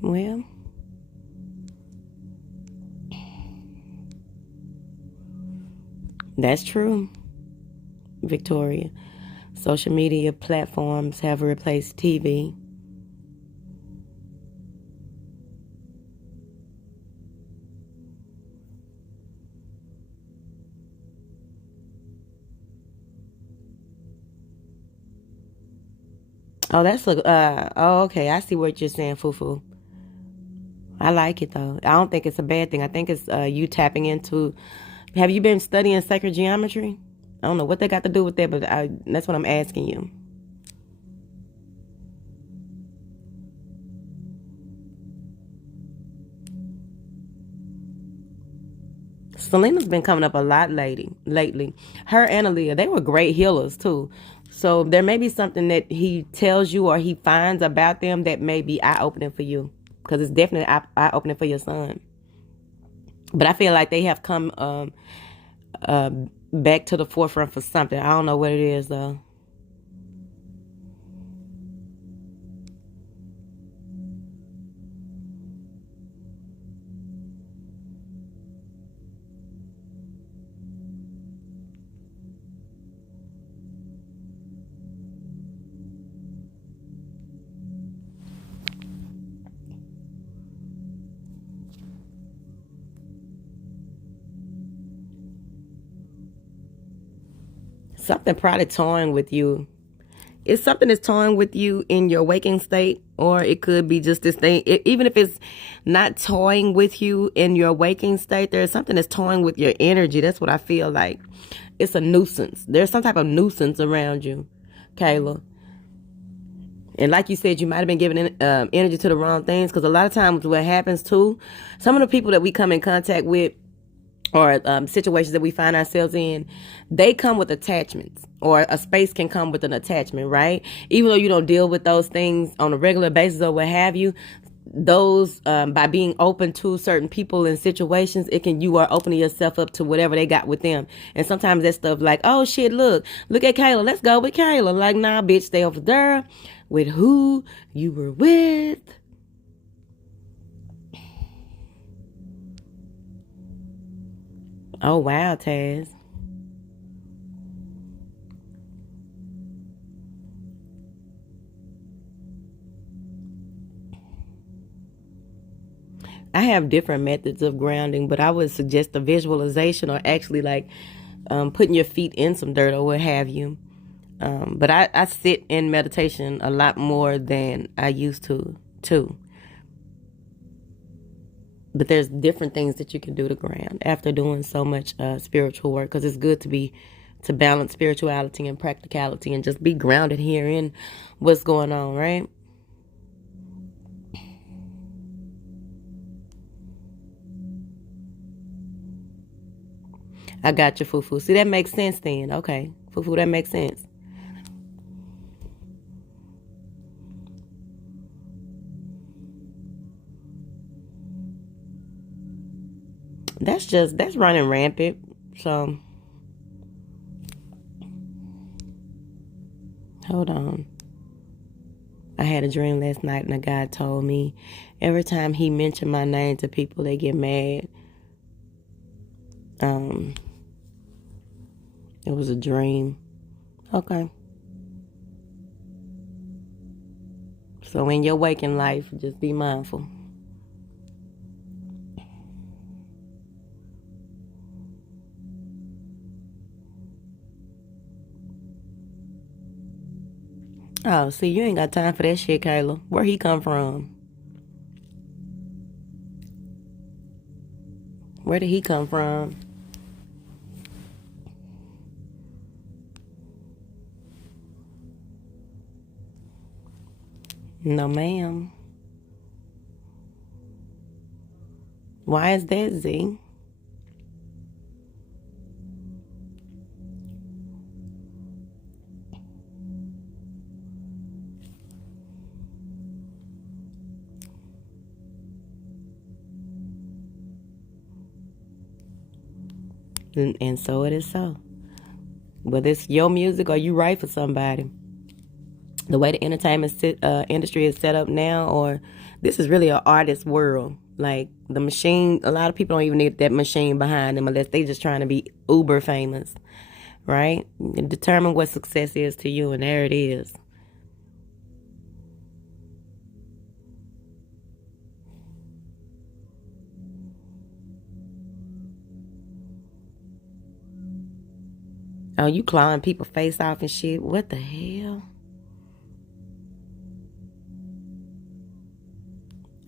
Well, that's true, Victoria. Social media platforms have replaced TV. Oh, that's okay. I see what you're saying, Fufu. I like it though. I don't think it's a bad thing. I think it's you tapping into. Have you been studying sacred geometry? I don't know what they got to do with that, but that's what I'm asking you. Selena's been coming up a lot lately. Her and Aaliyah, they were great healers too. So there may be something that he tells you or he finds about them that may be eye-opening for you. Because it's definitely eye-opening for your son. But I feel like they have come back to the forefront for something. I don't know what it is though. Something probably toying with you. It's something that's toying with you in your waking state, or it could be just this thing. Even if it's not toying with you in your waking state, there's something that's toying with your energy. That's what I feel like. It's a nuisance. There's some type of nuisance around you, Kayla. And like you said, you might have been giving energy to the wrong things, because a lot of times what happens too, some of the people that we come in contact with, or situations that we find ourselves in, they come with attachments, or a space can come with an attachment, right? Even though you don't deal with those things on a regular basis or what have you, those by being open to certain people and situations, you are opening yourself up to whatever they got with them. And sometimes that stuff like, oh shit, look at Kayla, let's go with Kayla. Like, nah, bitch, stay over there with who you were with. Oh wow, Taz. I have different methods of grounding, but I would suggest a visualization, or actually like putting your feet in some dirt or what have you. But I sit in meditation a lot more than I used to too. But there's different things that you can do to ground after doing so much spiritual work, because it's good to balance spirituality and practicality and just be grounded here in what's going on, right? I got you, Fufu. See, that makes sense then. Okay, Fufu, that makes sense. That's running rampant. So, hold on. I had a dream last night, and a guy told me every time he mentioned my name to people, they get mad. It was a dream. Okay. So in your waking life, just be mindful. Oh, see, you ain't got time for that shit, Kayla. Where he come from? Where did he come from? No, ma'am. Why is that, Z? And so it is so. Whether it's your music or you write for somebody, The way the entertainment industry is set up now, or this is really an artist world. Like the machine, a lot of people don't even need that machine behind them unless they just trying to be uber famous, right? And determine what success is to you, and there it is. Oh, you clawing people face off and shit. What the hell?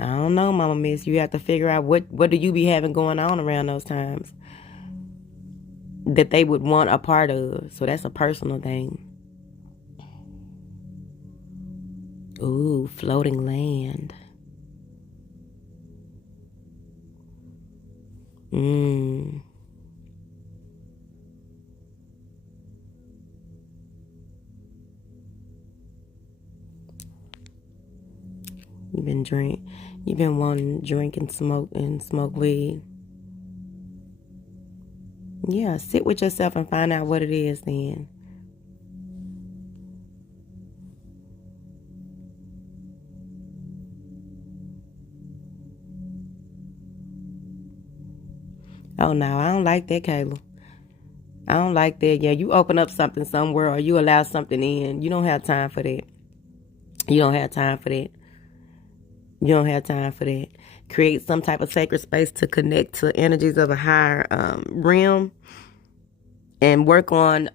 I don't know, Mama Miss. You have to figure out what do you be having going on around those times that they would want a part of. So that's a personal thing. Ooh, floating land. Mmm. You've been wanting to drink and smoke weed. Yeah, sit with yourself and find out what it is then. Oh no, I don't like that, Kayla. I don't like that. Yeah, you open up something somewhere or you allow something in. You don't have time for that. You don't have time for that. You don't have time for that. Create some type of sacred space to connect to energies of a higher realm, and work on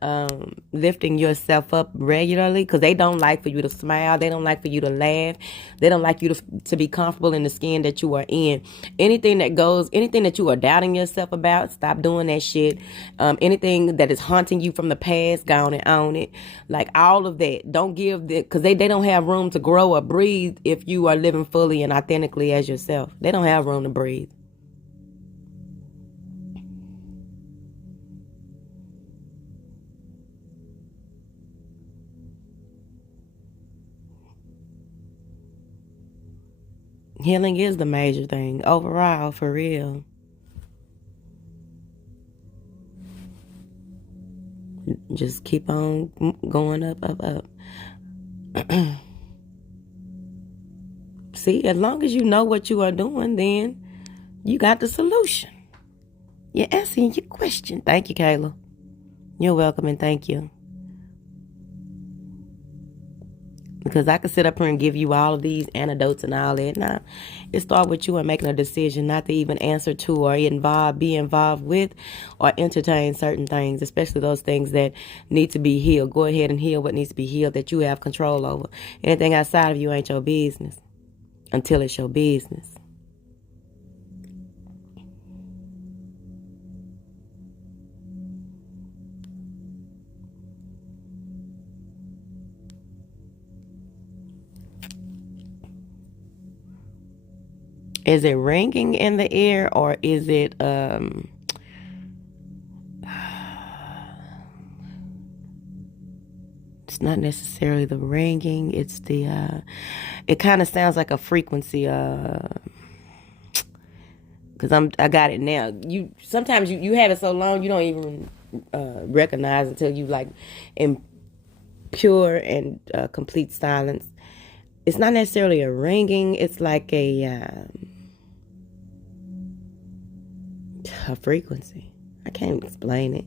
lifting yourself up regularly, because they don't like for you to smile. They don't like for you to laugh. They don't like you to be comfortable in the skin that you are in. Anything that you are doubting yourself about, stop doing that shit. Anything that is haunting you from the past, go on and own it. Like all of that. Don't give that, because they don't have room to grow or breathe if you are living fully and authentically as yourself. They don't have room to breathe. Healing is the major thing overall, for real. Just keep on going up, up, up. See, as long as you know what you are doing, then you got the solution. You're answering your question. Thank you, Kayla. You're welcome, and thank you. Because I could sit up here and give you all of these antidotes and all that. Now, it starts with you and making a decision not to even answer to or be involved with or entertain certain things, especially those things that need to be healed. Go ahead and heal what needs to be healed that you have control over. Anything outside of you ain't your business until it's your business. Is it ringing in the air, or is it it's not necessarily the ringing, it's the it kind of sounds like a frequency because I got it now. You sometimes you have it so long you don't even recognize until you like in pure and complete silence. It's not necessarily a ringing, it's like a frequency. I can't explain it.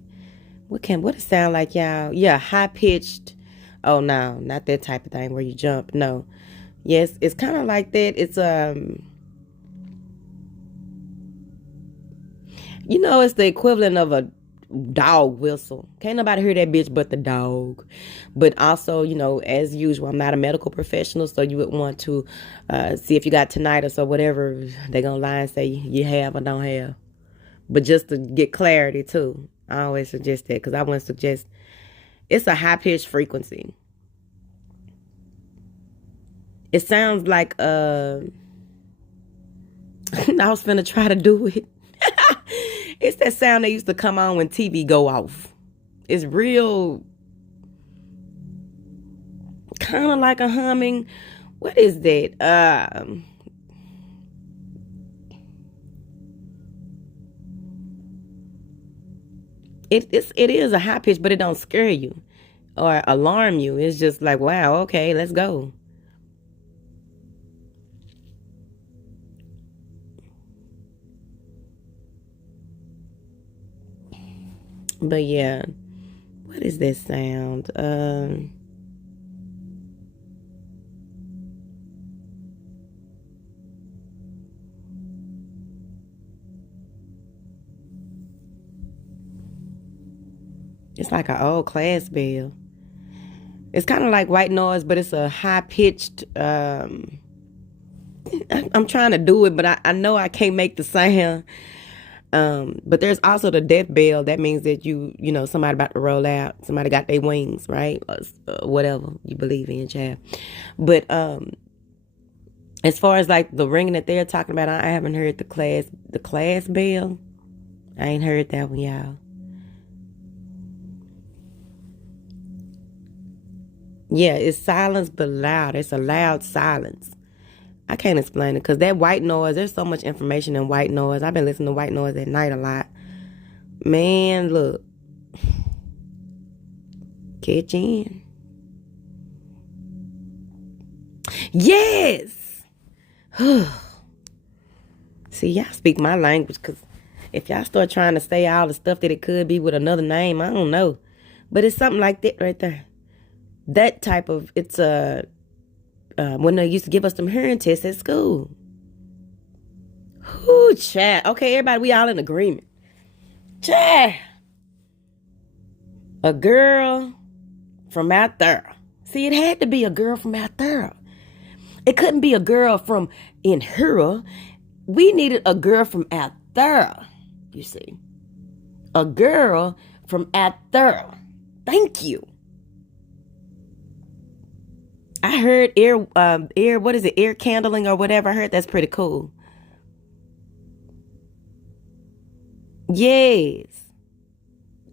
What it sound like, y'all? Yeah, high pitched. Oh no, not that type of thing where you jump. No. Yes, it's kind of like that. It's it's the equivalent of a dog whistle. Can't nobody hear that bitch but the dog. But also, as usual, I'm not a medical professional, so you would want to see if you got tinnitus or whatever they gonna lie and say you have or don't have. But just to get clarity too, I always suggest that, because I wouldn't suggest. It's a high-pitched frequency. It sounds like I was finna try to do it. It's that sound that used to come on when TV go off. It's real, kind of like a humming. What is that? It is a high pitch, but it don't scare you. or alarm you. It's just like, wow, okay, let's go. But yeah, what is this sound? It's like an old class bell. It's kind of like white noise, but it's a high-pitched, I'm trying to do it, but I know I can't make the sound. But there's also the death bell. That means that somebody about to roll out. Somebody got their wings, right? Whatever you believe in, child. But as far as like the ringing that they're talking about, I haven't heard the class bell. I ain't heard that one, y'all. Yeah, it's silence but loud. It's a loud silence. I can't explain it because that white noise, there's so much information in white noise. I've been listening to white noise at night a lot. Man, look. Catch in. Yes! See, y'all speak my language because if y'all start trying to say all the stuff that it could be with another name, I don't know. But it's something like that right there. That type of, it's when they used to give us them hearing tests at school. Ooh, chat. Okay, everybody, we all in agreement. Chat. A girl from out there. See, it had to be a girl from out there. It couldn't be a girl from in here. We needed a girl from out there, you see. A girl from out there. Thank you. I heard air candling or whatever. I heard that's pretty cool. Yes.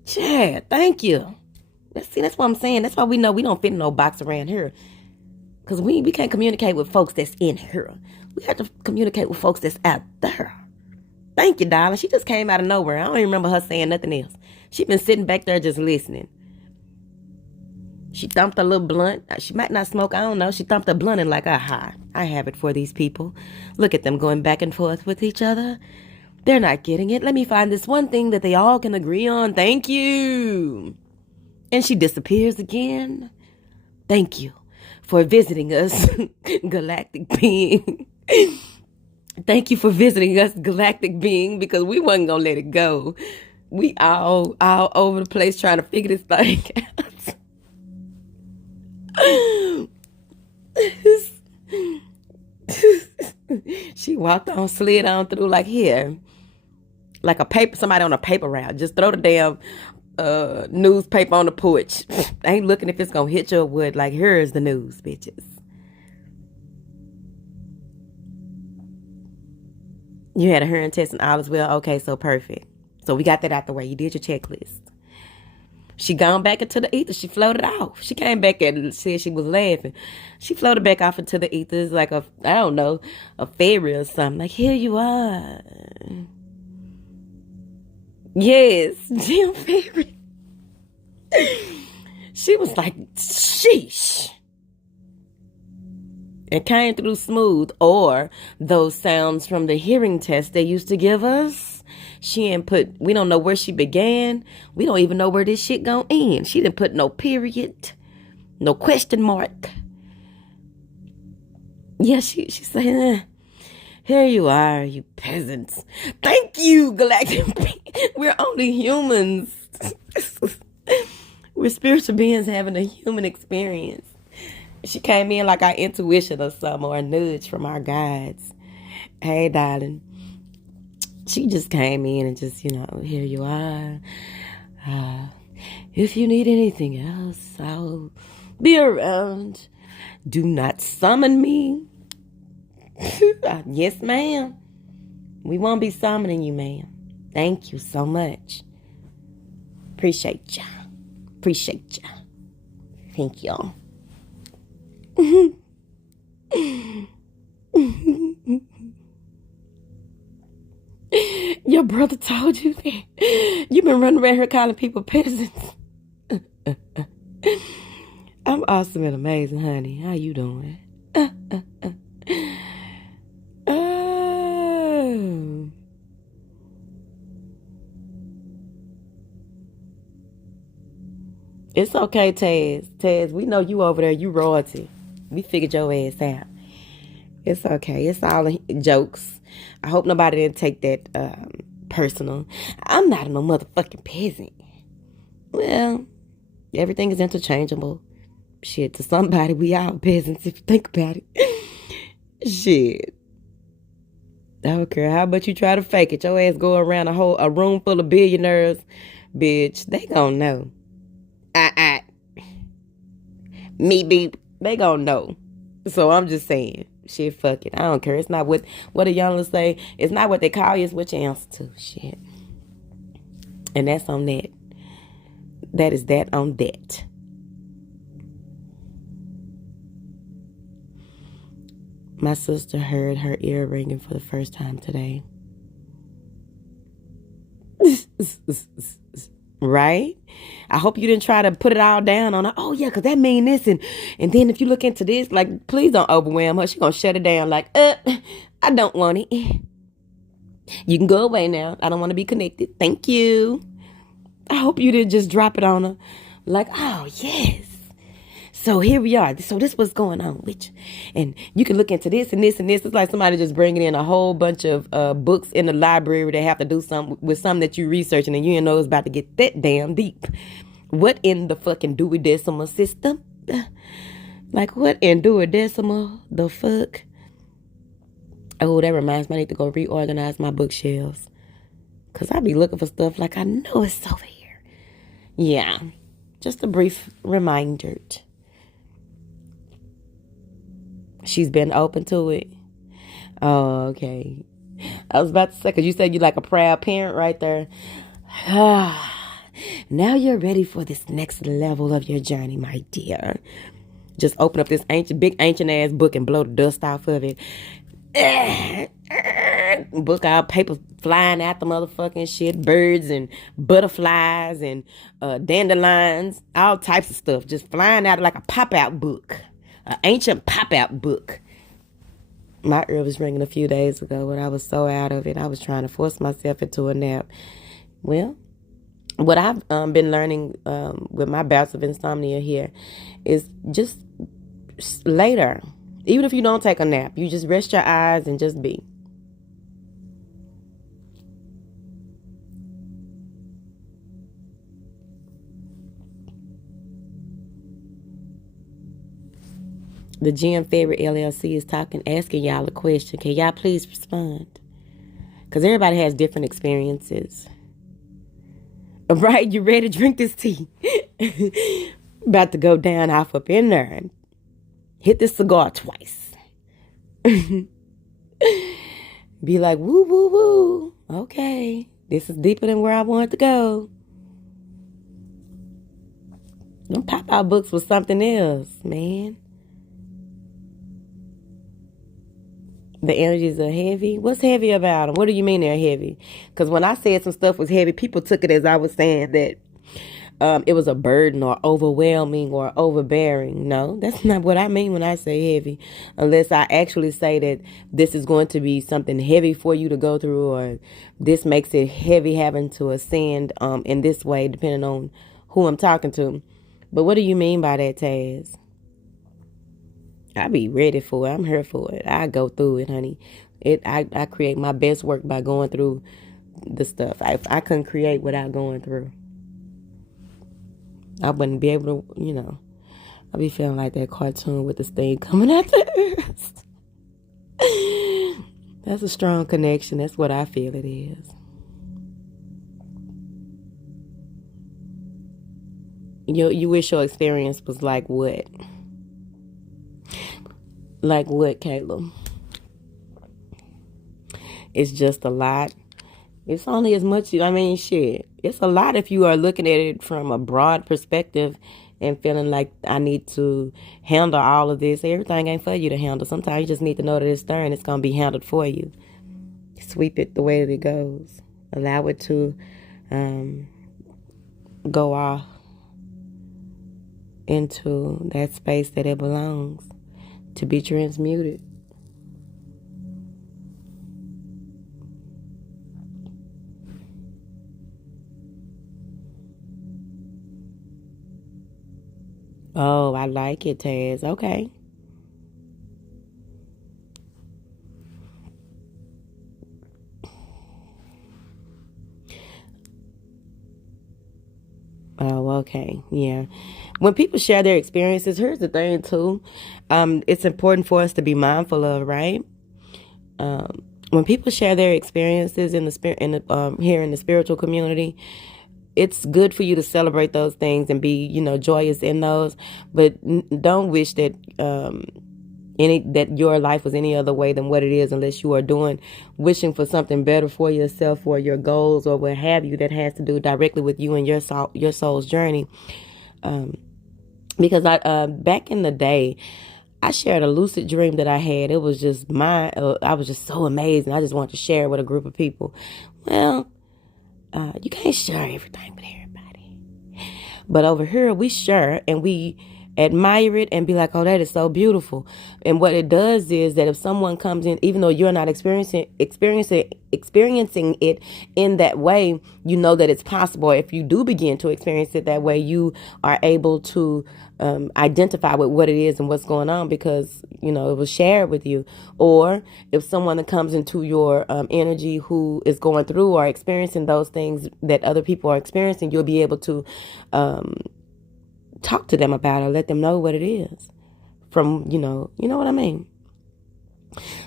Chad, thank you. That's what I'm saying. That's why we know we don't fit in no box around here. Because we can't communicate with folks that's in here. We have to communicate with folks that's out there. Thank you, darling. She just came out of nowhere. I don't even remember her saying nothing else. She been sitting back there just listening. She thumped a little blunt. She might not smoke. I don't know. She thumped a blunt and like, aha, I have it for these people. Look at them going back and forth with each other. They're not getting it. Let me find this one thing that they all can agree on. Thank you. And she disappears again. Thank you for visiting us, galactic being. Thank you for visiting us, galactic being, because we wasn't going to let it go. We all over the place trying to figure this thing out. She walked on, slid on through like here, like a paper, somebody on a paper route. Just throw the damn newspaper on the porch. I ain't looking if it's gonna hit your wood. Like, here's the news, bitches. You had a hearing test and all is well. Okay, so perfect. So we got that out the way. You did your checklist. She gone back into the ether. She floated off. She came back and said she was laughing. She floated back off into the ether. It's like a fairy or something. Like, here you are. Yes, Jim Fairy. She was like, sheesh. It came through smooth. Or those sounds from the hearing test they used to give us. We don't know where she began. We don't even know where this shit gonna end. She didn't put no period, no question mark. Yeah, she said, here you are, you peasants. Thank you, galactic. We're only humans. We're spiritual beings having a human experience. She came in like our intuition or something, or a nudge from our guides. Hey, darling. She just came in and just, here you are. If you need anything else, I'll be around. Do not summon me. Yes, ma'am. We won't be summoning you, ma'am. Thank you so much. Appreciate ya. Appreciate ya. Thank y'all. Your brother told you that. You've been running around here calling people peasants. I'm awesome and amazing, honey. How you doing? Oh. It's okay, Taz. Taz, we know you over there. You royalty. We figured your ass out. It's okay. It's all jokes. I hope nobody didn't take that personal. I'm not no motherfucking peasant. Well, everything is interchangeable. Shit, to somebody, we all peasants if you think about it. Shit. I don't care how much you try to fake it. Your ass go around a room full of billionaires. Bitch, they gonna know. Me beep. They gonna know. So I'm just saying. Shit, fuck it. I don't care. It's not what the youngsters say. It's not what they call you. It's what you answer to. Shit. And that's on that. That is that on that. My sister heard her ear ringing for the first time today. Right? I hope you didn't try to put it all down on her. Oh, yeah, because that mean this. And then if you look into this, like, please don't overwhelm her. She's going to shut it down like, I don't want it. You can go away now. I don't want to be connected. Thank you. I hope you didn't just drop it on her. Like, oh, yes. So here we are. So this what's going on with you. And you can look into this and this and this. It's like somebody just bringing in a whole bunch of books in the library that have to do something with something that you're researching and you didn't know it's about to get that damn deep. What in the fucking Dewey Decimal System? Like what in Dewey Decimal? The fuck? Oh, that reminds me I need to go reorganize my bookshelves. Because I be looking for stuff like I know it's over here. Yeah. Just a brief reminder. She's been open to it. Oh, okay. I was about to say, because you said you're like a proud parent right there. Now you're ready for this next level of your journey, my dear. Just open up this big ancient ass book and blow the dust off of it. Book out, paper flying out the motherfucking shit. Birds and butterflies and dandelions. All types of stuff. Just flying out like a pop-out book. An ancient pop-out book. My ear was ringing a few days ago when I was so out of it. I was trying to force myself into a nap. Well, what I've been learning with my bouts of insomnia here is just later. Even if you don't take a nap, you just rest your eyes and just be. The Gym Favorite LLC is asking y'all a question. Can y'all please respond? Because everybody has different experiences. All right, you ready to drink this tea? About to go down half up in there and hit this cigar twice. Be like, woo, woo, woo. Okay, this is deeper than where I wanted to go. Them pop-out books was something else, man. The energies are heavy. What's heavy about them? What do you mean they're heavy? Because when I said some stuff was heavy, people took it as I was saying that it was a burden or overwhelming or overbearing. No, that's not what I mean when I say heavy. Unless I actually say that this is going to be something heavy for you to go through, or this makes it heavy having to ascend in this way, depending on who I'm talking to. But what do you mean by that, Taz? I be ready for it. I'm here for it. I go through it, honey. I create my best work by going through the stuff. I couldn't create without going through. I wouldn't be able to, I be feeling like that cartoon with this thing coming out the earth. That's a strong connection. That's what I feel it is. You wish your experience was like what? Like what, Caleb? It's just a lot. It's only as much, shit. It's a lot if you are looking at it from a broad perspective and feeling like I need to handle all of this. Everything ain't for you to handle. Sometimes you just need to know that it's there and it's going to be handled for you. Sweep it the way that it goes. Allow it to go off. into that space that it belongs to be transmuted. Oh, I like it, Taz. Okay. Oh, okay. Yeah. When people share their experiences, here's the thing too. It's important for us to be mindful of, right? When people share their experiences in the spirit, here in the spiritual community, it's good for you to celebrate those things and be, joyous in those. But don't wish that that your life was any other way than what it is, unless you are wishing for something better for yourself or your goals or what have you that has to do directly with you and your soul's journey. Because back in the day, I shared a lucid dream that I had. It was just I was just so amazed, and I just wanted to share it with a group of people. Well, you can't share everything with everybody. But over here, we share and we admire it and be like, oh, that is so beautiful. And what it does is that if someone comes in, even though you're not experiencing it in that way, you know that it's possible. If you do begin to experience it that way, you are able to identify with what it is and what's going on because, it was shared with you. Or if someone that comes into your energy who is going through or experiencing those things that other people are experiencing, you'll be able to talk to them about it, let them know what it is from, you know what I mean?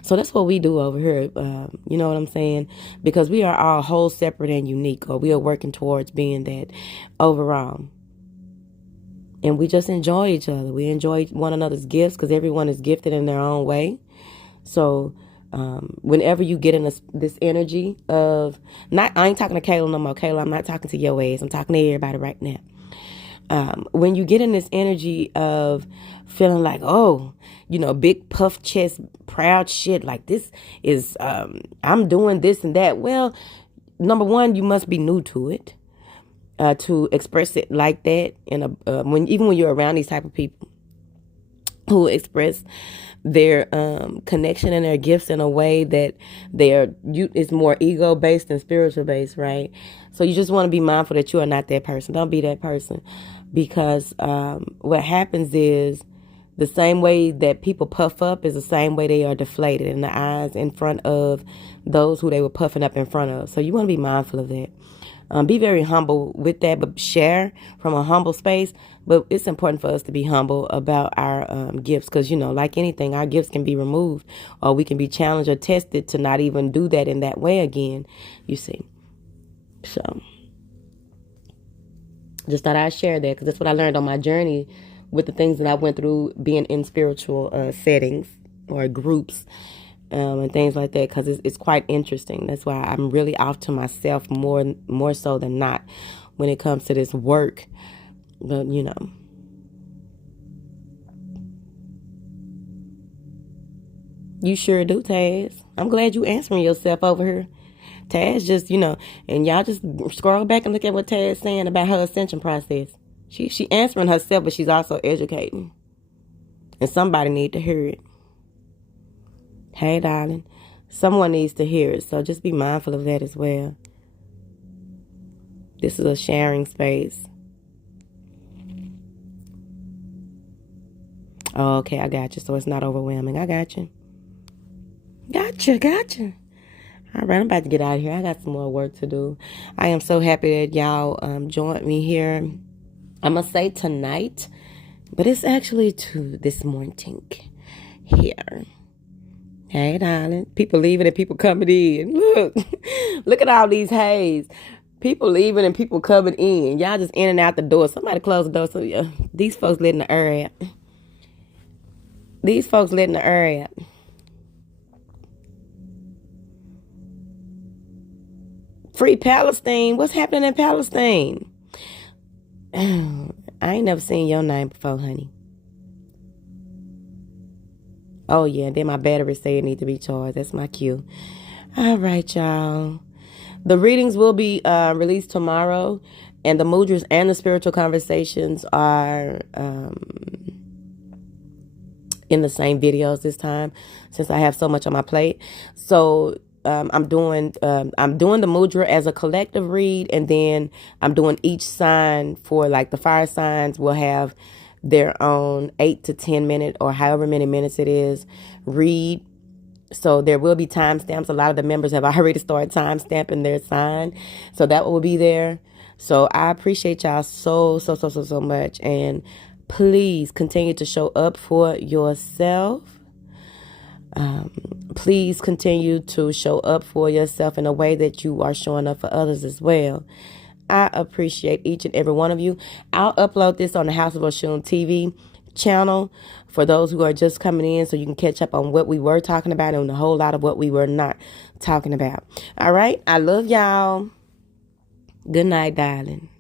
So that's what we do over here. You know what I'm saying? Because we are all whole, separate, and unique, or we are working towards being that overall. And we just enjoy each other. We enjoy one another's gifts because everyone is gifted in their own way. So whenever you get in this energy of, I ain't talking to Kayla no more. Kayla, I'm not talking to your ass. I'm talking to everybody right now. When you get in this energy of feeling like, oh, big puff chest, proud shit, like this is, I'm doing this and that. Well, number one, you must be new to it, to express it like that. And even when you're around these type of people who express their connection and their gifts in a way that it's more ego based than spiritual based, right? So you just want to be mindful that you are not that person. Don't be that person, because what happens is the same way that people puff up is the same way they are deflated in the eyes in front of those who they were puffing up in front of. So you want to be mindful of that. Be very humble with that, but share from a humble space. But it's important for us to be humble about our gifts because, like anything, our gifts can be removed or we can be challenged or tested to not even do that in that way again, you see. So just thought I'd share that because that's what I learned on my journey with the things that I went through being in spiritual settings or groups. And things like that, because it's quite interesting. That's why I'm really off to myself more so than not when it comes to this work. But you sure do, Taz. I'm glad you answering yourself over here. Taz just, and y'all just scroll back and look at what Taz saying about her ascension process. She answering herself, but she's also educating, and somebody need to hear it. Hey, darling, someone needs to hear it, so just be mindful of that as well. This is a sharing space. Oh, okay, I got you, so it's not overwhelming. I got you. Gotcha. All right, I'm about to get out of here. I got some more work to do. I am so happy that y'all joined me here. I'm going to say tonight, but it's actually this morning here. Hey, darling. People leaving and people coming in. Look at all these haze. People leaving and people coming in. Y'all just in and out the door. Somebody close the door. So these folks letting the air out. Free Palestine. What's happening in Palestine? I ain't never seen your name before, honey. Oh, yeah. Then my battery say it need to be charged. That's my cue. All right, y'all. The readings will be released tomorrow. And the mudras and the spiritual conversations are in the same videos this time, since I have so much on my plate. So I'm doing the mudra as a collective read, and then I'm doing each sign for, like, the fire signs will have their own 8 to 10 minute, or however many minutes it is, read. So there will be timestamps. A lot of the members have already started timestamping their sign, so that will be there. So I appreciate y'all so much, and please continue to show up for yourself. Please continue to show up for yourself in a way that you are showing up for others as well. I appreciate each and every one of you. I'll upload this on the House of Oshun TV channel for those who are just coming in, so you can catch up on what we were talking about and a whole lot of what we were not talking about. All right. I love y'all. Good night, darling.